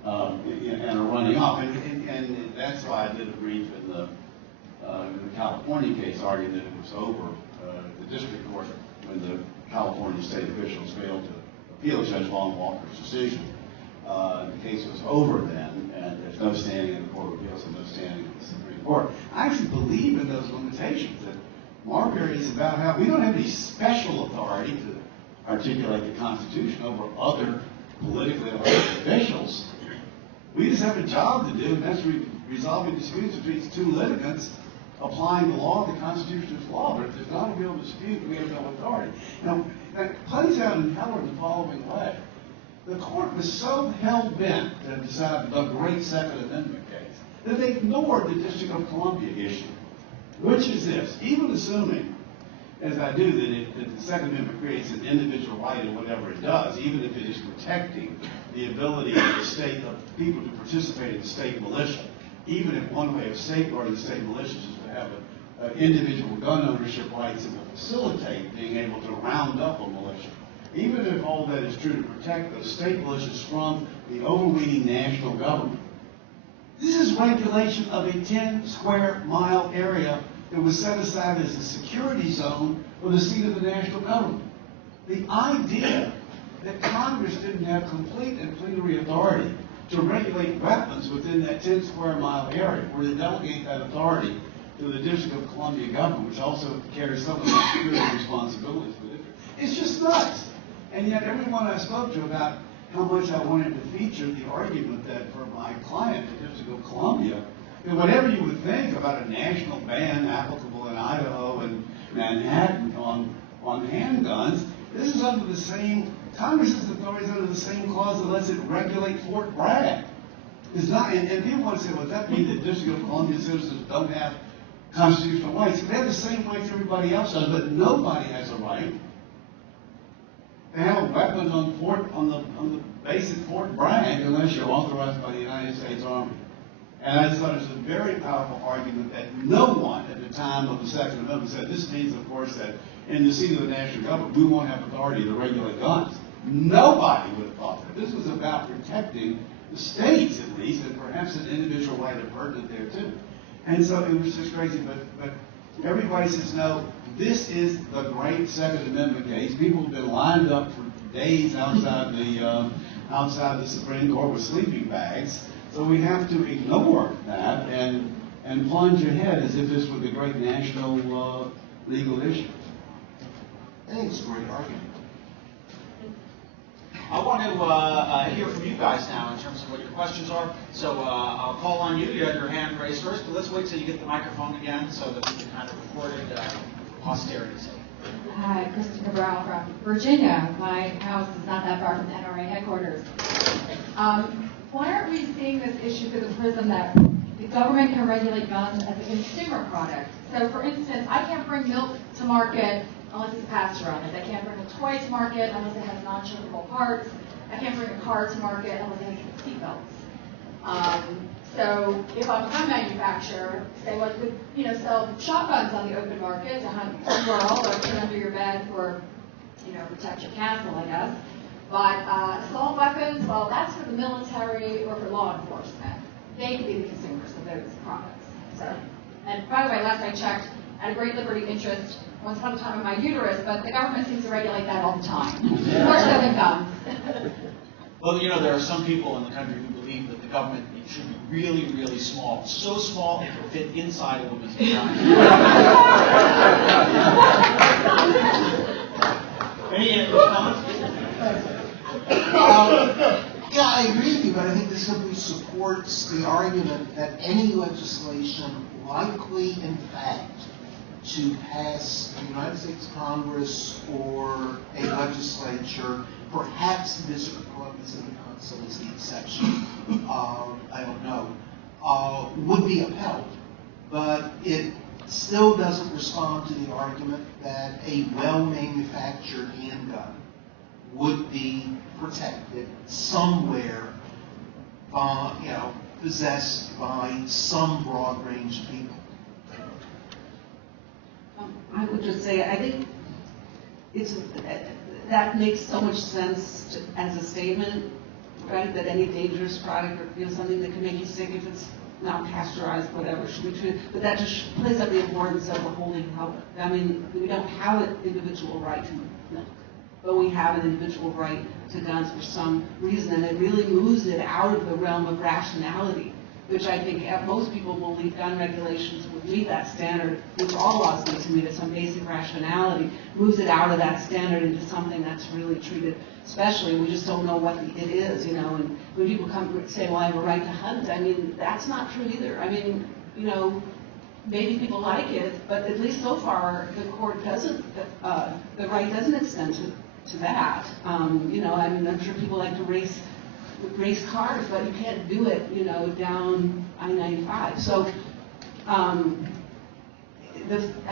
and are running off. And that's why I did a brief in the California case arguing that it was over the district court when the California state officials failed to appeal Judge Long Walker's decision. The case was over then, and there's no standing in the Court of Appeals and no standing in the Supreme Court. I actually believe in those limitations, that Marbury is about how we don't have any special authority to articulate the Constitution over other politically elected officials. We just have a job to do, and that's resolving disputes between 2 litigants, applying the law, the Constitution is law. But if there's not a real dispute, we have no authority. Now, that plays out in Heller in the following way. The court was so hell-bent to decide the great Second Amendment case that they ignored the District of Columbia issue, which is this: even assuming, as I do, that the Second Amendment creates an individual right in whatever it does, even if it is protecting the ability of the state, of people to participate in the state militia. even if one way of safeguarding state militias is to have individual gun ownership rights that will facilitate being able to round up a militia. Even if all that is true to protect those state militias from the overweening national government. This is regulation of a 10 square mile area that was set aside as a security zone for the seat of the national government. The idea that Congress didn't have complete and plenary authority to regulate weapons within that 10 square mile area, where they delegate that authority to the District of Columbia government, which also carries some of the security responsibilities for the district. It's just nuts. And yet everyone I spoke to about how much I wanted to feature the argument that for my client, the District of Columbia, that whatever you would think about a national ban applicable in Idaho and Manhattan on handguns, this is under the same, Congress's authority is under the same clause that lets it regulate Fort Bragg. It's not, and people want to say, well, does that mean that District of Columbia citizens don't have constitutional rights? They have the same rights everybody else does, but nobody has a right to have a weapon on the base at Fort Bragg unless you're authorized by the United States Army. And I just thought it was a very powerful argument that no one at the time of the Second Amendment said, this means, of course, that in the seat of the national government, we won't have authority to regulate guns. Nobody would have thought that. This was about protecting the states, at least, and perhaps an individual right of pertinent there, too. And so it was just crazy, but everybody says, no, this is the great Second Amendment case. People have been lined up for days outside the Supreme Court with sleeping bags. So we have to ignore that and plunge ahead as if this were the great national legal issue. I think it's a great argument. I want to hear from you guys now in terms of what your questions are. So I'll call on you. You have your hand raised first, but let's wait till you get the microphone again so that we can kind of record it for posterity's sake. Hi, Kristen Cabral from Virginia. My house is not that far from the NRA headquarters. Why aren't we seeing this issue through the prism that the government can regulate guns as a consumer product? So, for instance, I can't bring milk to market unless it's pasteurized. I can't bring a toy to market unless it has non-shippable parts. I can't bring a car to market unless it has seatbelts. So if I'm a gun manufacturer, say like we sell shotguns on the open market to hunt a squirrel or put under your bed for protect your castle, I guess. But assault weapons, well, that's for the military or for law enforcement. They can be the consumers of those products. So, and by the way, last I checked, I had a great liberty interest once upon a time in my uterus, but the government seems to regulate that all the time. More so than guns. Well, there are some people in the country who believe that the government should be really, really small. So small it will fit inside a woman's vagina. Any comments? Yeah, I agree with you, but I think this simply supports the argument that any legislation likely, in fact, to pass the United States Congress or a legislature, perhaps the District of Columbia City Council is the exception, I don't know, would be upheld. But it still doesn't respond to the argument that a well-manufactured handgun would be protected somewhere, possessed by some broad range of people. I would just say, I think that makes so much sense as a statement, right? That any dangerous product or something that can make you sick if it's not pasteurized, whatever, should be treated. But that just plays up the importance of the holy health. I mean, we don't have an individual right to milk, but we have an individual right to guns for some reason, and it really moves it out of the realm of rationality, which I think most people believe gun regulations would meet that standard, which all laws need to meet at some basic rationality, moves it out of that standard into something that's really treated specially. We just don't know what it is, and when people come and say, well, I have a right to hunt, I mean, that's not true either. I mean, maybe people like it, but at least so far, the court doesn't, the right doesn't extend to that. I mean, I'm sure people like to race cars, but you can't do it, down I-95. So I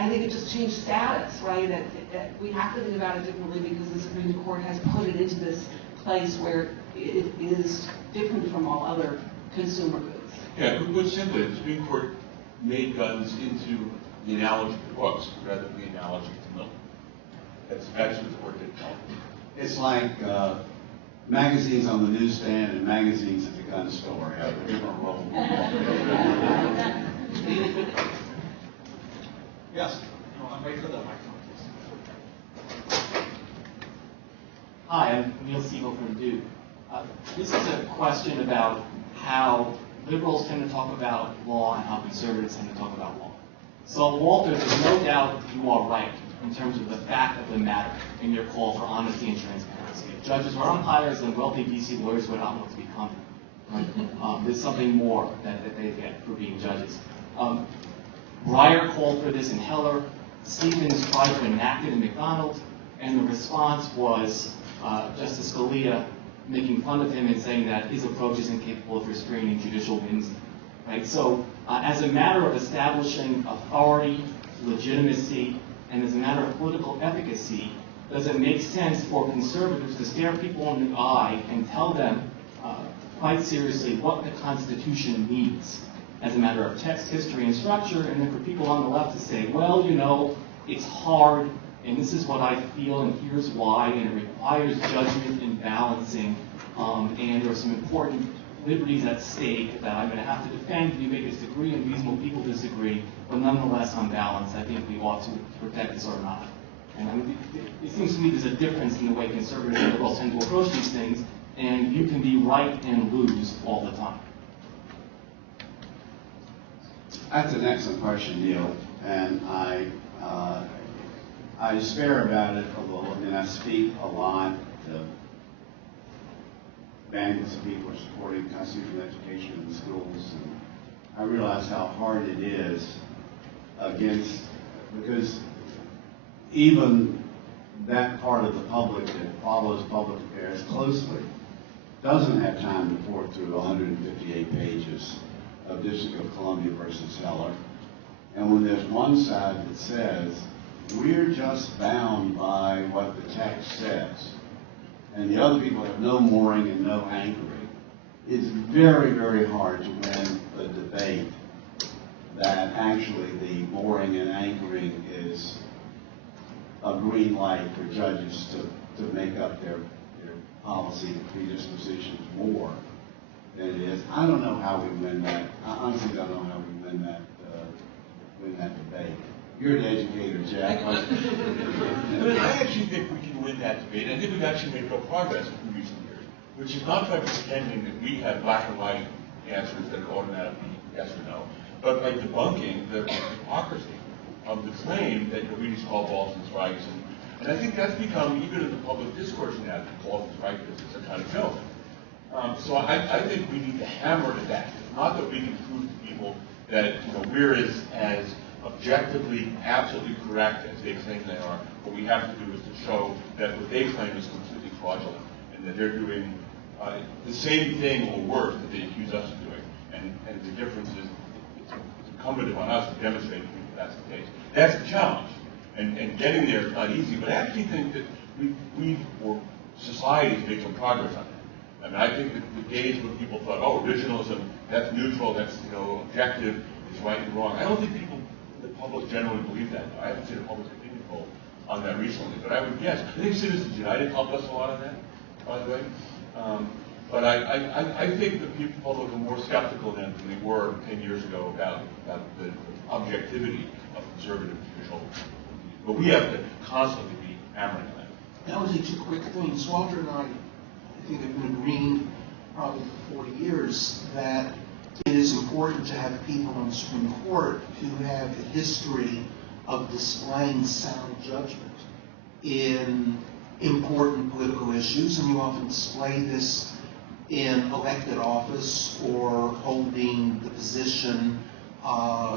think it just changed status, right? That we have to think about it differently because the Supreme Court has put it into this place where it is different from all other consumer goods. Yeah, put simply, the Supreme Court made guns into the analogy to books rather than the analogy to milk. That's what the court did. It's like magazines on the newsstand and magazines at the gun store have a different role. Yes, no, I'm waiting for the microphone, please. Hi, I'm Neil Siegel from Duke. This is a question about how liberals tend to talk about law and how conservatives tend to talk about law. So, Walter, there's no doubt you are right in terms of the fact of the matter in your call for honesty and transparency. If judges were umpires, then wealthy DC lawyers would not want to become them. Right? There's something more that they get for being judges. Breyer called for this in Heller. Stevens tried to enact it in McDonald, and the response was Justice Scalia making fun of him and saying that his approach is incapable of restraining judicial whimsy. Right? So, as a matter of establishing authority, legitimacy, and as a matter of political efficacy, does it make sense for conservatives to stare people in the eye and tell them quite seriously what the Constitution means as a matter of text, history, and structure, and then for people on the left to say, well, you know, it's hard, and this is what I feel, and here's why, and it requires judgment and balancing, and there are some important liberties at stake that I'm going to have to defend. You may disagree, and reasonable people disagree, but nonetheless, on balance, I think we ought to protect this or not. And I mean, it seems to me there's a difference in the way conservatives and liberals tend to approach these things, and you can be right and lose all the time. That's an excellent question, Neil, and I despair about it a little. I mean, I speak a lot to millions of people are supporting constitutional education in the schools, and I realize how hard it is because even that part of the public that follows public affairs closely doesn't have time to pore through 158 pages of District of Columbia versus Heller. And when there's one side that says, we're just bound by what the text says, and the other people have no mooring and no anchoring, it's very, very hard to win a debate that actually the mooring and anchoring is a green light for judges to make up their policy predispositions more than it is. I don't know how we win that. I honestly don't know how we win that debate. You're an educator, Jack. I actually think we can win that debate. I think we've actually made real progress in recent years, which is not by pretending that we have black and white answers that are automatically yes or no, but by debunking the hypocrisy of the claim that we just call Baldwin's rights. And I think that's become, even in the public discourse now, Baldwin's right because it's a kind of joke. So I think we need to hammer at that. Not that we can prove to people that we're as objectively, absolutely correct as they claim they are. What we have to do is to show that what they claim is completely fraudulent and that they're doing the same thing or worse that they accuse us of doing. And the difference is it's incumbent upon us to demonstrate to people that's the case. That's the challenge. And getting there is not easy, but I actually think that we or society has made some progress on that. I mean, I think that the days when people thought, oh, originalism, that's neutral, that's objective, it's right and wrong. I don't think people in the public generally believe that. I haven't seen a public opinion poll on that recently, but I would guess. I think Citizens United helped us a lot on that, by the way. But I think that people are more skeptical than they were 10 years ago about the objectivity of conservative judicial. But we have to constantly be hammering on that. That was two quick things. Walter and I think have been agreeing probably for 40 years that it is important to have people on the Supreme Court who have a history of displaying sound judgment in important political issues, and you often display this in elected office or holding the position,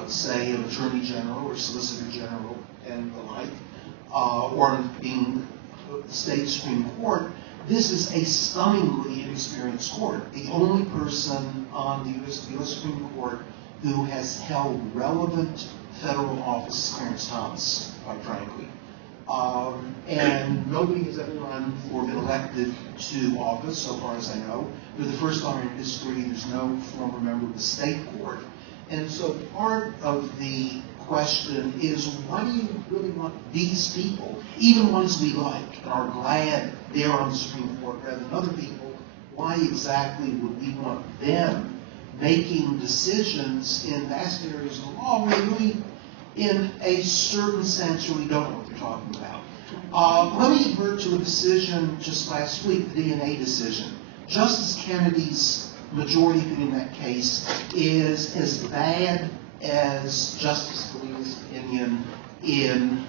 say, of Attorney General or Solicitor General and the like, or being the state Supreme Court. This is a stunningly inexperienced court. The only person on the U.S. Supreme Court who has held relevant federal office is Clarence Thomas, quite frankly. And nobody has ever run or been elected to office, so far as I know. For the first time in history, there's no former member of the state court. And so part of the question is, why do you really want these people, even ones we like and are glad they're on the Supreme Court rather than other people, why exactly would we want them making decisions in vast areas of the law where really, in a certain sense, really don't know what they're talking about? Let me refer to a decision just last week, the DNA decision. Justice Kennedy's majority opinion in that case is as bad as Justice Scalia's opinion in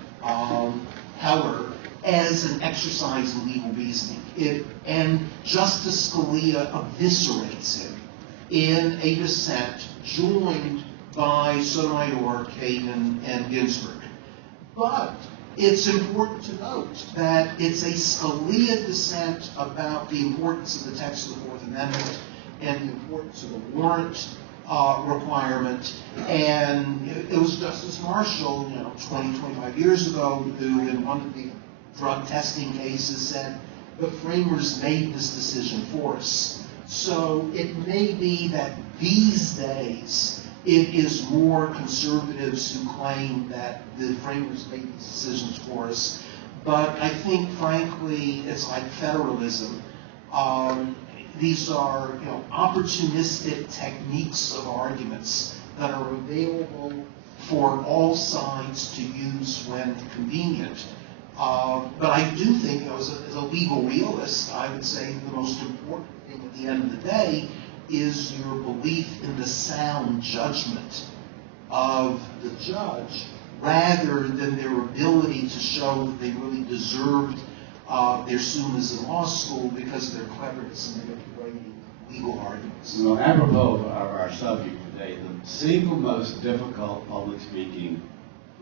Heller as an exercise in legal reasoning. And Justice Scalia eviscerates him in a dissent joined by Sotomayor, Kagan, and Ginsburg. But it's important to note that it's a Scalia dissent about the importance of the text of the Fourth Amendment and the importance of the warrant requirement. And it was Justice Marshall, 20, 25 years ago, who in one of the drug testing cases said, the framers made this decision for us. So it may be that these days it is more conservatives who claim that the framers made these decisions for us. But I think, frankly, it's like federalism. These are opportunistic techniques of arguments that are available for all sides to use when convenient. But I do think, as a legal realist, I would say the most important thing at the end of the day is your belief in the sound judgment of the judge rather than their ability to show that they really deserved their sumas in law school because of their cleverness and their great legal arguments. Apropos of our subject today, the single most difficult public speaking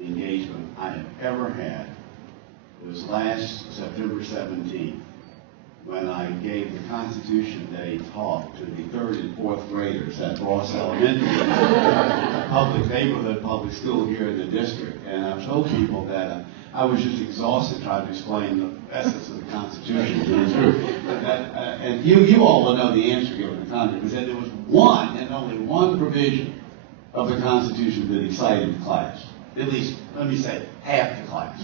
engagement I have ever had was last September 17th, when I gave the Constitution Day talk to the 3rd and 4th graders at Ross Elementary, public neighborhood public school here in the district. And I told people that I was just exhausted trying to explain the essence of the Constitution to this group. And you all will know the answer given the content. Was that there was one and only one provision of the Constitution that excited the class. At least, let me say, half the class.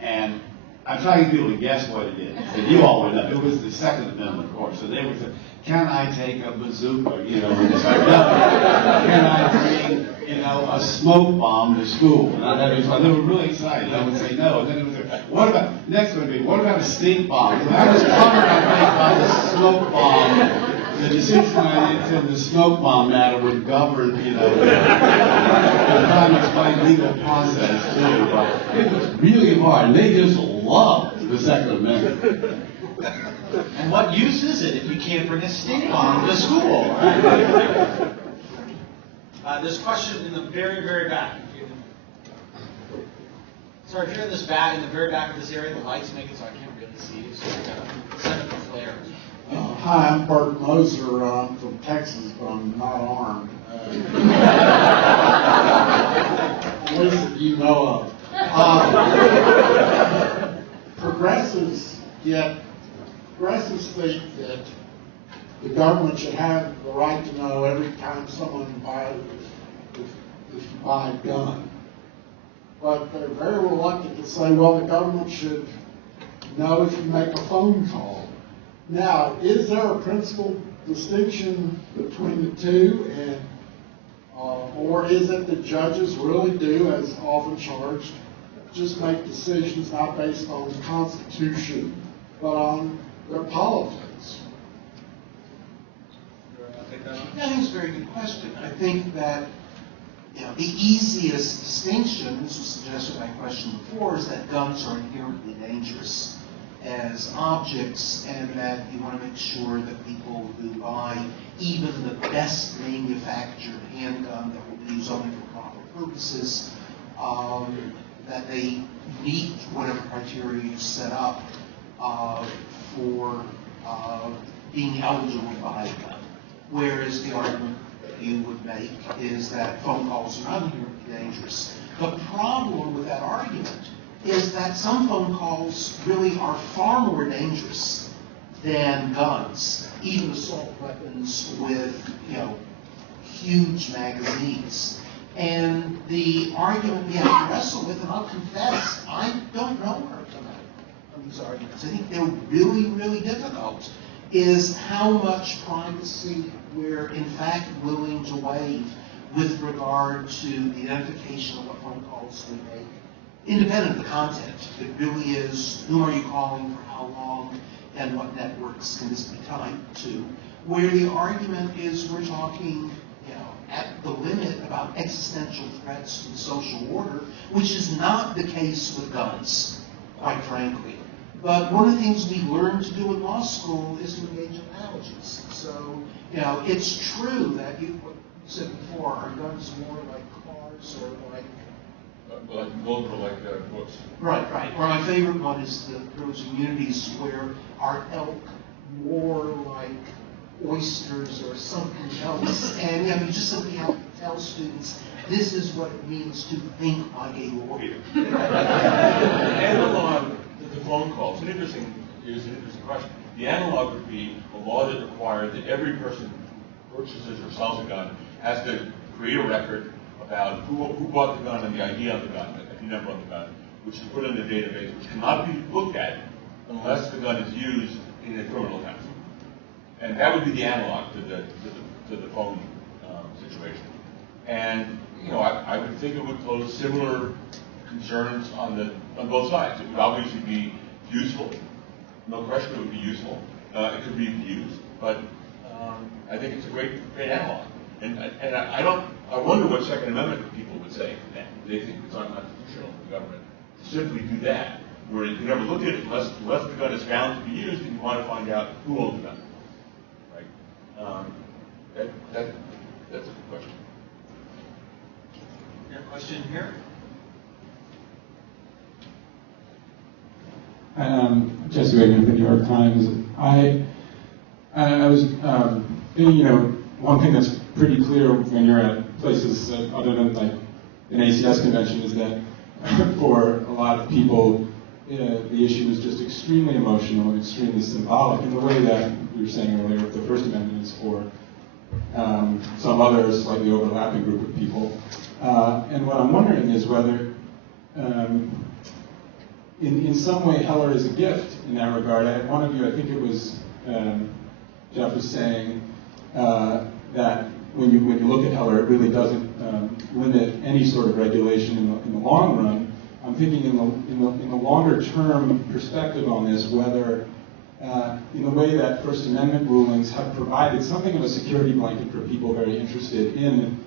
And I'm trying to get people to guess what it is. And you all would know. It was the Second Amendment, of course. So they would say, can I take a bazooka? And it's like, no. Can I bring, a smoke bomb to school? And they were really excited. I would say no. And then it would say, what about a stink bomb? And I was covered, I think, by the smoke bomb. The decision I did in the smoke bomb matter would govern, the time to explain legal process too. But it was really hard. And they just loved the Second Amendment. And what use is it if you can't bring a stink bomb to school? There's a question in the very, very back. Sorry, if you're in this back, in the very back of this area, the lights make it so I can't really see you. So you've got to set up the flare. Hi, I'm Bert Moser. I'm from Texas, but I'm not armed. At least that you know of. Progressives think that the government should have the right to know every time someone if you buy a gun. But they're very reluctant to say, well, the government should know if you make a phone call. Now, is there a principal distinction between the two, and or is it that judges really do, as often charged, just make decisions not based on the Constitution, but on their politics? I think it's a very good question. I think that the easiest distinction, this was suggested by a question before, is that guns are inherently dangerous as objects, and that you want to make sure that people who buy even the best manufactured handgun that will be used only for proper purposes, that they meet whatever criteria you set up for being eligible to buy a gun. Whereas the argument you would make is that phone calls are not inherently dangerous. The problem with that argument is that some phone calls really are far more dangerous than guns, even assault weapons with, huge magazines. And the argument we have to wrestle with, and I'll confess, I don't know where to come out on these arguments. I think they're really, really difficult, is how much privacy we're in fact willing to waive with regard to the identification of what phone calls we make, independent of the content. It really is, who are you calling, for how long, and what networks can this be tied to. Where the argument is we're talking, at the limit about existential threats to the social order, which is not the case with guns, quite frankly. But one of the things we learn to do in law school is to engage in analogies. So, it's true that what you said before, are guns more like cars or like... Both are like books. Right. Well, my favorite one is the those communities where are elk more like oysters or something else, and you just simply have to tell students this is what it means to think like a lawyer. Analog to the phone call is an interesting question. The analog would be a law that required that every person who purchases or sells a gun has to create a record about who bought the gun and the ID of the gun, the ID number on the gun, which is put in the database, which cannot be looked at unless the gun is used in a criminal offense. And that would be the analog to the phone situation. And I would think it would pose similar concerns on both sides. It would obviously be useful. No question, it would be useful. It could be abused, but I think it's a great analog. And I wonder what Second Amendment people would say to that. They think it's unconstitutional for the government to simply do that, where you never look at it unless the gun is found to be used, and you want to find out who owns the gun. That's a good question. Your question here? Jesse Wagner with the New York Times. I was thinking, one thing that's pretty clear when you're at places other than like an ACS convention is that for a lot of people, the issue is just extremely emotional and extremely symbolic in the way that we were saying earlier, the First Amendment is for some other slightly overlapping group of people. And what I'm wondering is whether, in some way, Heller is a gift in that regard. One of you, I think it was Jeff, was saying that when you look at Heller, it really doesn't limit any sort of regulation in the long run. I'm thinking in the longer term perspective on this, whether in the way that First Amendment rulings have provided something of a security blanket for people very interested in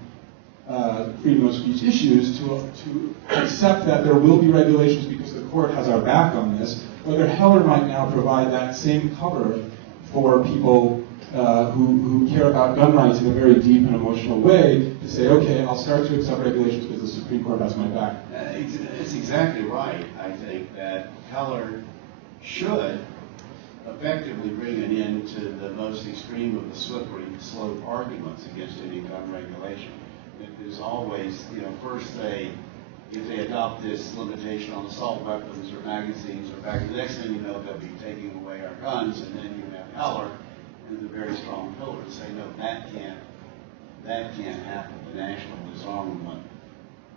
freedom of speech issues to accept that there will be regulations because the court has our back on this, whether Heller might now provide that same cover for people who care about gun rights in a very deep and emotional way to say, okay, I'll start to accept regulations because the Supreme Court has my back. It's exactly right. I think that Heller should effectively bring an end to the most extreme of the slippery slope arguments against any gun regulation. There's always, first if they adopt this limitation on assault weapons or magazines or back, the next thing you know, they'll be taking away our guns, and then you have Heller as a very strong pillar to say, no, that can't happen. The national disarmament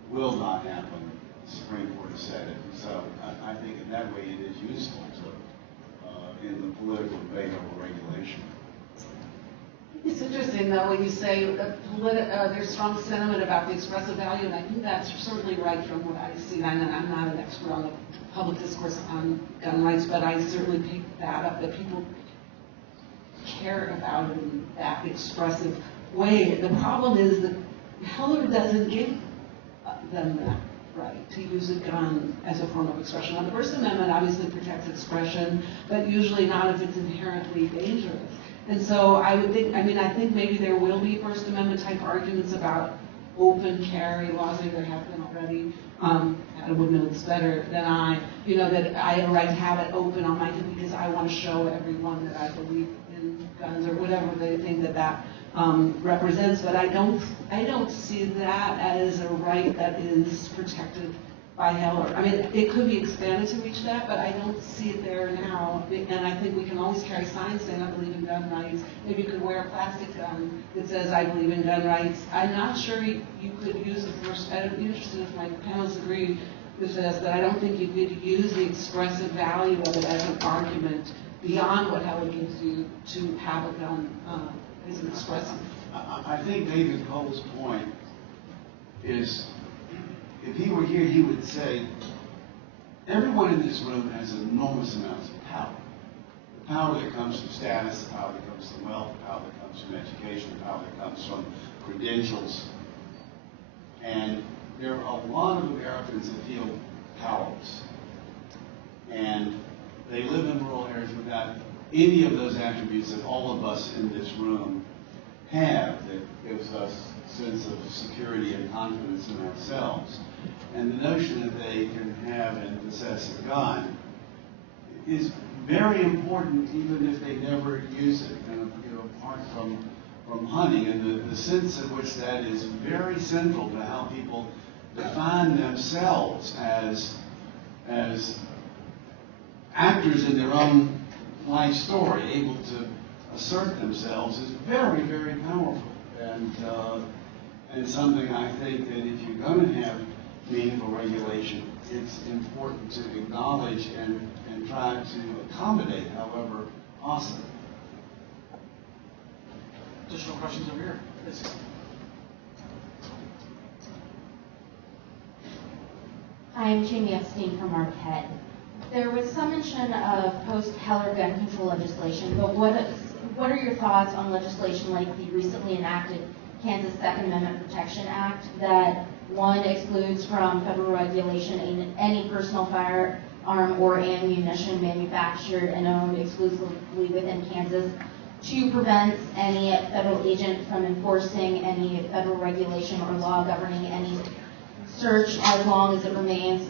will not happen. The Supreme Court has said it. And so I think in that way it is useful in the political debate over regulation. It's interesting, though, when you say there's strong sentiment about the expressive value, and I think that's certainly right from what I see. I'm not an expert on the public discourse on gun rights, but I certainly pick that up, that people care about it in that expressive way. The problem is that Heller doesn't give them that right to use a gun as a form of expression. Now, the First Amendment obviously protects expression, but usually not if it's inherently dangerous. And so I think maybe there will be First Amendment type arguments about open carry laws. Maybe there have been already. Adam would know this better than I. That I have a right to have it open on my thing because I want to show everyone that I believe in guns or whatever they think that represents. But I don't see that as a right that is protected by Heller. I mean, it could be expanded to reach that, but I don't see it there now. And I think we can always carry signs saying, I believe in gun rights. Maybe you could wear a plastic gun that says, I believe in gun rights. I'm not sure you could use the first, I'd be interested if my panelists agree with this, that I don't think you could use the expressive value of it as an argument beyond what Heller gives you to have a gun as an expressive. I think David Cole's point is, if he were here, he would say, everyone in this room has enormous amounts of power. The power that comes from status, the power that comes from wealth, the power that comes from education, the power that comes from credentials. And there are a lot of Americans that feel powerless. And they live in rural areas without any of those attributes that all of us in this room have that gives us a sense of security and confidence in ourselves. And the notion that they can have and possess a gun is very important, even if they never use it, and apart from hunting, and the sense in which that is very central to how people define themselves as actors in their own life story, able to assert themselves, is very, very powerful. And something I think that if you're going to have meaningful regulation, it's important to acknowledge and try to accommodate however possible. Additional questions over here? Please. Hi, I'm Jamie Epstein from Marquette. There was some mention of post-Heller gun control legislation, but what are your thoughts on legislation like the recently enacted Kansas Second Amendment Protection Act that, one, excludes from federal regulation any personal firearm or ammunition manufactured and owned exclusively within Kansas, two, prevents any federal agent from enforcing any federal regulation or law governing any search as long as it remains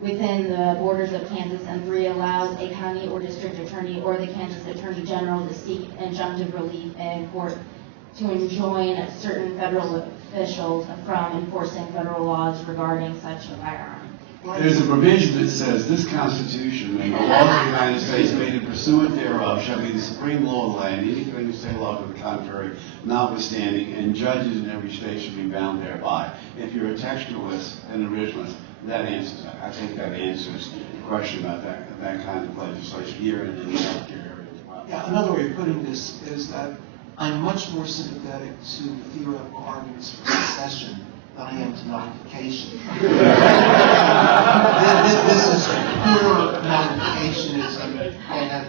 within the borders of Kansas, and three, allows a county or district attorney or the Kansas Attorney General to seek injunctive relief in court to enjoin certain federal officials from enforcing federal laws regarding such a firearm. There's a provision that says this Constitution and the law of the United States made in pursuant thereof shall be the supreme law of the land, anything in state law to the contrary notwithstanding, and judges in every state should be bound thereby. If you're a textualist and originalist, that answers that. I think that answers the question about that kind of legislation here and in the healthcare area as well. Yeah, another way of putting this is that I'm much more sympathetic to the theoretical arguments for secession than I am to nullification. This is pure nullificationism, and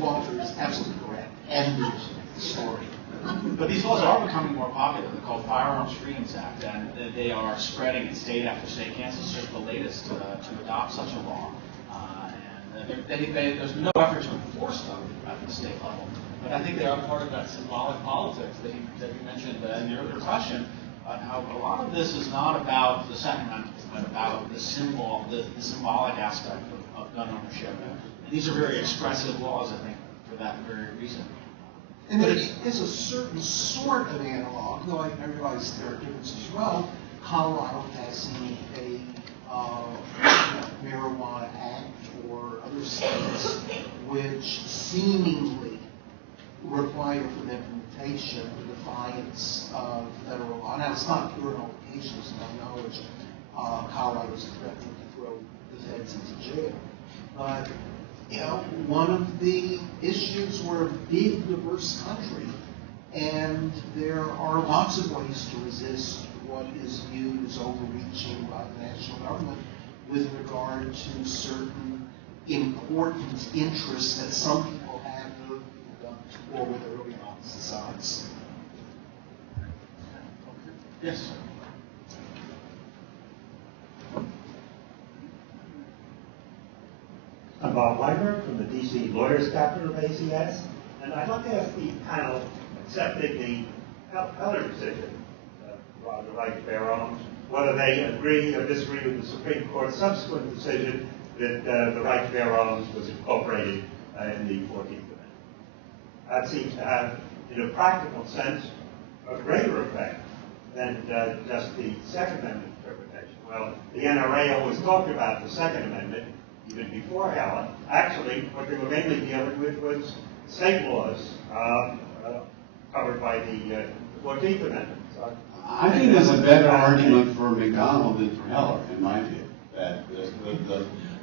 Walter is absolutely correct. End of the story. But these laws are becoming more popular. They're called Firearms Freedoms Act, and they are spreading in state after state. Kansas is just the latest to adopt such a law. There's no effort to enforce them at the state level. But I think they are part of that symbolic politics that you mentioned in your earlier question, how a lot of this is not about the Second Amendment, but about the symbolic aspect of gun ownership. And these are very expressive laws, I think, for that very reason. And there is a certain sort of analog, though I realize there are differences as well. Colorado passing a marijuana act, or other states which seemingly require from implementation the defiance of federal law. Now, it's not pure nullification, to my knowledge. Colorado's threatening to throw the feds into jail. But one of the issues, we're a big, diverse country, and there are lots of ways to resist what is viewed as overreaching by the national government with regard to certain important interests that some people have or with early opposite sides. Yes. I'm Bob Weinberg from the DC Lawyers Chapter of ACS, and I'd like to ask the panel, accepting the Heller decision, the right to bear arms, whether they agree or disagree with the Supreme Court's subsequent decision that the right to bear arms was incorporated in the 14th Amendment. That seems to have, in a practical sense, a greater effect than just the Second Amendment interpretation. Well, the NRA always talked about the Second Amendment, even before Heller. Actually, what they were mainly dealing with was state laws covered by the 14th Amendment. So, I think there's a better argument for McDonald than for Heller, in my view, that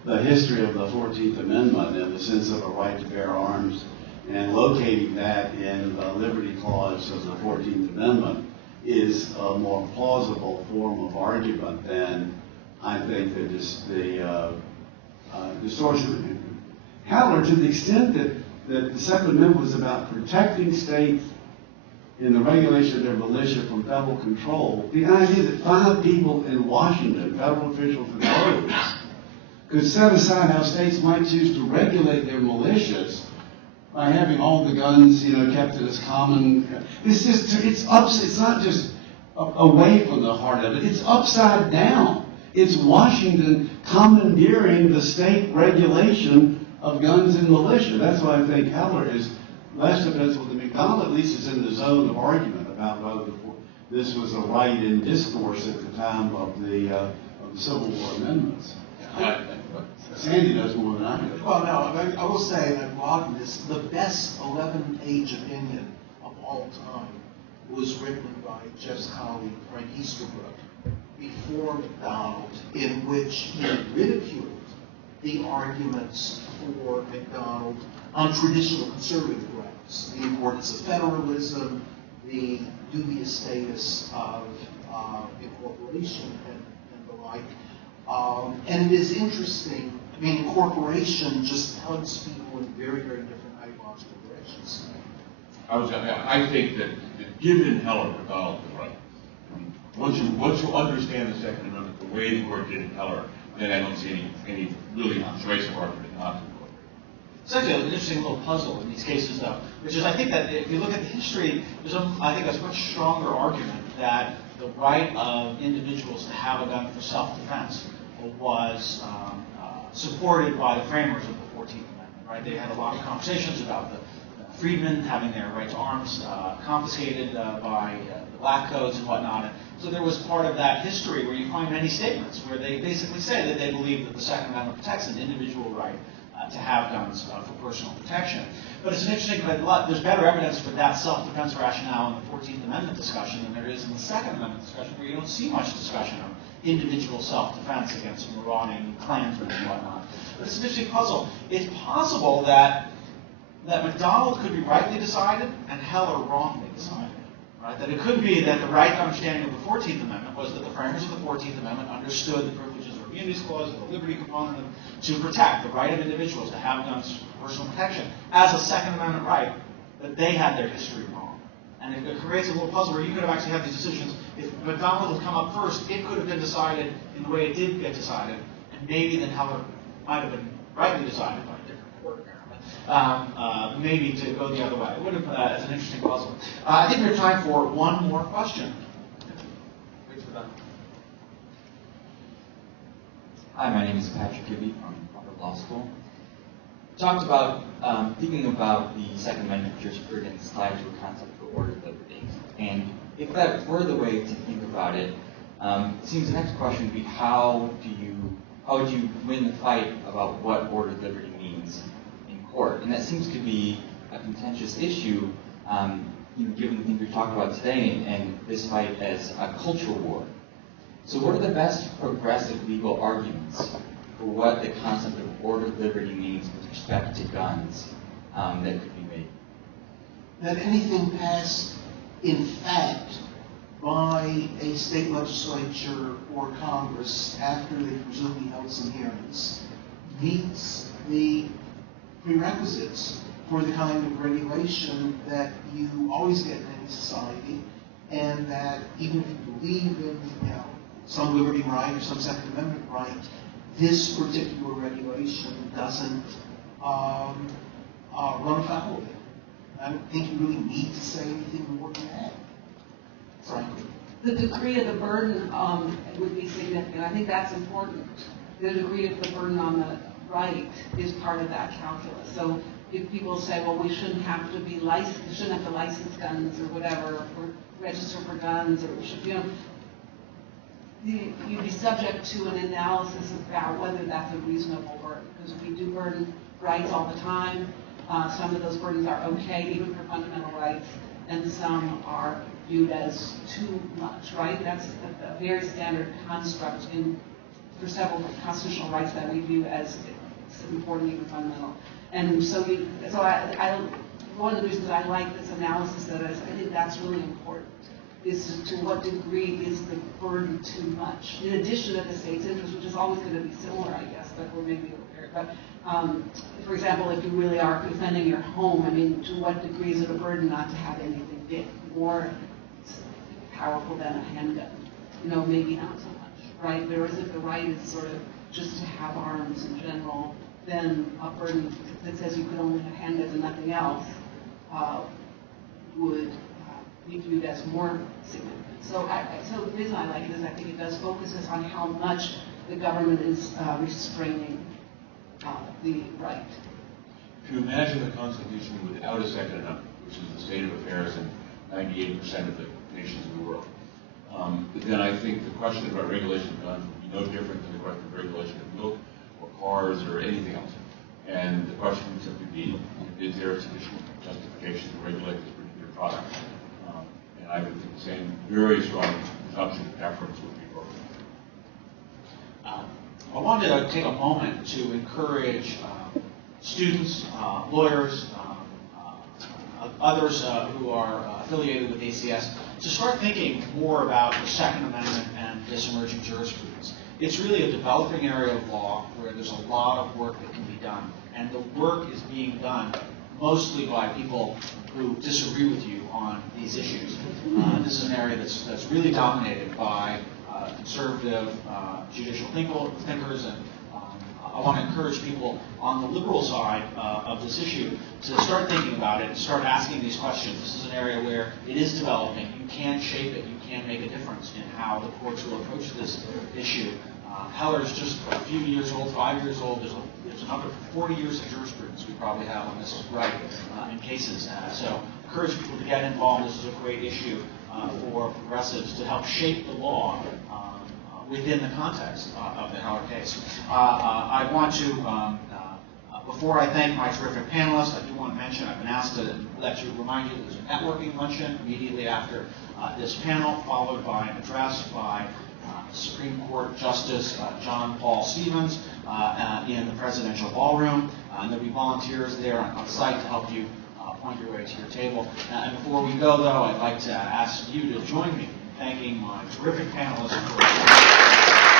the history of the 14th Amendment and the sense of a right to bear arms and locating that in the Liberty Clause of the 14th Amendment is a more plausible form of argument than, I think, the distortion. Heller, to the extent that the Second Amendment was about protecting states in the regulation of their militia from federal control, the idea that 5 people in Washington, federal officials and voters, could set aside how states might choose to regulate their militias by having all the guns, kept in its common. It's not just away from the heart of it. It's upside down. It's Washington commandeering the state regulation of guns and militia. That's why I think Heller is less defensible than McDonald. At least is in the zone of argument about whether this was a right in discourse at the time of the Civil War amendments. Sandy knows more than I do. Well, no, I will say that Rodden is the best 11-page opinion of all time was written by Jeff's colleague Frank Easterbrook before McDonald, in which he ridiculed the arguments for McDonald on traditional conservative grounds, the importance of federalism, the dubious status of incorporation, and the like. And it is interesting. I mean, incorporation just tugs people in very, very different ideological directions. I think that given Heller, McDonald is right. Once you understand the Second Amendment the way the court did in Heller, then I don't see any really persuasive argument not to incorporate. It's actually an interesting little puzzle in these cases, though, which is I think that if you look at the history, there's I think a much stronger argument that the right of individuals to have a gun for self-defense was supported by the framers of the 14th Amendment, right? They had a lot of conversations about the freedmen having their right to arms confiscated by the black codes and whatnot. And so there was part of that history where you find many statements where they basically say that they believe that the Second Amendment protects an individual right to have guns for personal protection. But it's an interesting, there's better evidence for that self-defense rationale in the 14th Amendment discussion than there is in the Second Amendment discussion, where you don't see much discussion of individual self-defense against marauding clansmen and whatnot. But it's an interesting puzzle. It's possible that McDonald could be rightly decided and Heller wrongly decided. Right? That it could be that the right understanding of the 14th Amendment was that the framers of the 14th Amendment understood the privileges of immunities clause and the liberty component to protect the right of individuals to have guns for personal protection as a Second Amendment right, that they had their history wrong. And it creates a little puzzle where you could have actually had these decisions. If McDonald had come up first, it could have been decided in the way it did get decided, and maybe then Heller might have been rightly decided by a different court, apparently. Maybe to go the other way. It would have, it's an interesting puzzle. I think we have time for one more question. Wait for that. Hi, my name is Patrick Kibbe from Harvard Law School. Talked about thinking about the Second Amendment jurisprudence tied to a concept of ordered liberty. And if that were the way to think about it, it seems the next question would be how would you win the fight about what ordered liberty means in court? And that seems to be a contentious issue, given the things we've talked about today and this fight as a cultural war. So what are the best progressive legal arguments for what the concept of ordered liberty means with respect to guns that could be made? That anything passed in fact by a state legislature or Congress after they presumably held some hearings meets the prerequisites for the kind of regulation that you always get in any society, and that even if you believe in some liberty right or some Second Amendment right, this particular regulation doesn't run afoul of it. I don't think you really need to say anything more than that, frankly. The degree of the burden would be significant. I think that's important. The degree of the burden on the right is part of that calculus. So if people say, well, we shouldn't have to be licensed, we shouldn't have to license guns or whatever, or register for guns, or we should, you'd be subject to an analysis about whether that's a reasonable burden. Because if we do burden rights all the time, some of those burdens are okay, even for fundamental rights, and some are viewed as too much, right? That's a very standard construct for several constitutional rights that we view as important, even fundamental. And so, one of the reasons I like this analysis that is, I think that's really important, is to what degree is the burden too much? In addition to the state's interest, which is always going to be similar, I guess, but we're maybe prepared. But for example, if you really are defending your home, I mean, to what degree is it a burden not to have anything big, more powerful than a handgun? You know, maybe not so much, right? Whereas if the right is sort of just to have arms in general, then a burden that says you could only have handguns and nothing else would be viewed as more significant. So the reason I like it is I think it does focus us on how much the government is restraining the right. If you imagine the Constitution without a Second Amendment, which is the state of affairs in 98% of the nations of the world, then I think the question about regulation of guns would be no different than the question of regulation of milk or cars or anything else. And the question would simply be, is there sufficient justification to regulate this particular product? And I would think the same very strong presumption of deference would be appropriate. I wanted to take a moment to encourage students, lawyers, others who are affiliated with ACS to start thinking more about the Second Amendment and this emerging jurisprudence. It's really a developing area of law where there's a lot of work that can be done. And the work is being done mostly by people who disagree with you on these issues. This is an area that's really dominated by conservative judicial thinkers, and I want to encourage people on the liberal side of this issue to start thinking about it and start asking these questions. This is an area where it is developing. You can shape it. You can make a difference in how the courts will approach this issue. Heller is just a few years old, 5 years old. There's another 40 years of jurisprudence we probably have on this right in cases. So encourage people to get involved. This is a great issue for progressives to help shape the law within the context of the Heller case. I want to, before I thank my terrific panelists, I do want to mention I've been asked to remind you that there's a networking luncheon immediately after this panel, followed by an address by Supreme Court Justice John Paul Stevens in the presidential ballroom. And there'll be volunteers there on site to help you point your way to your table. And before we go, though, I'd like to ask you to join me in thanking my terrific panelists for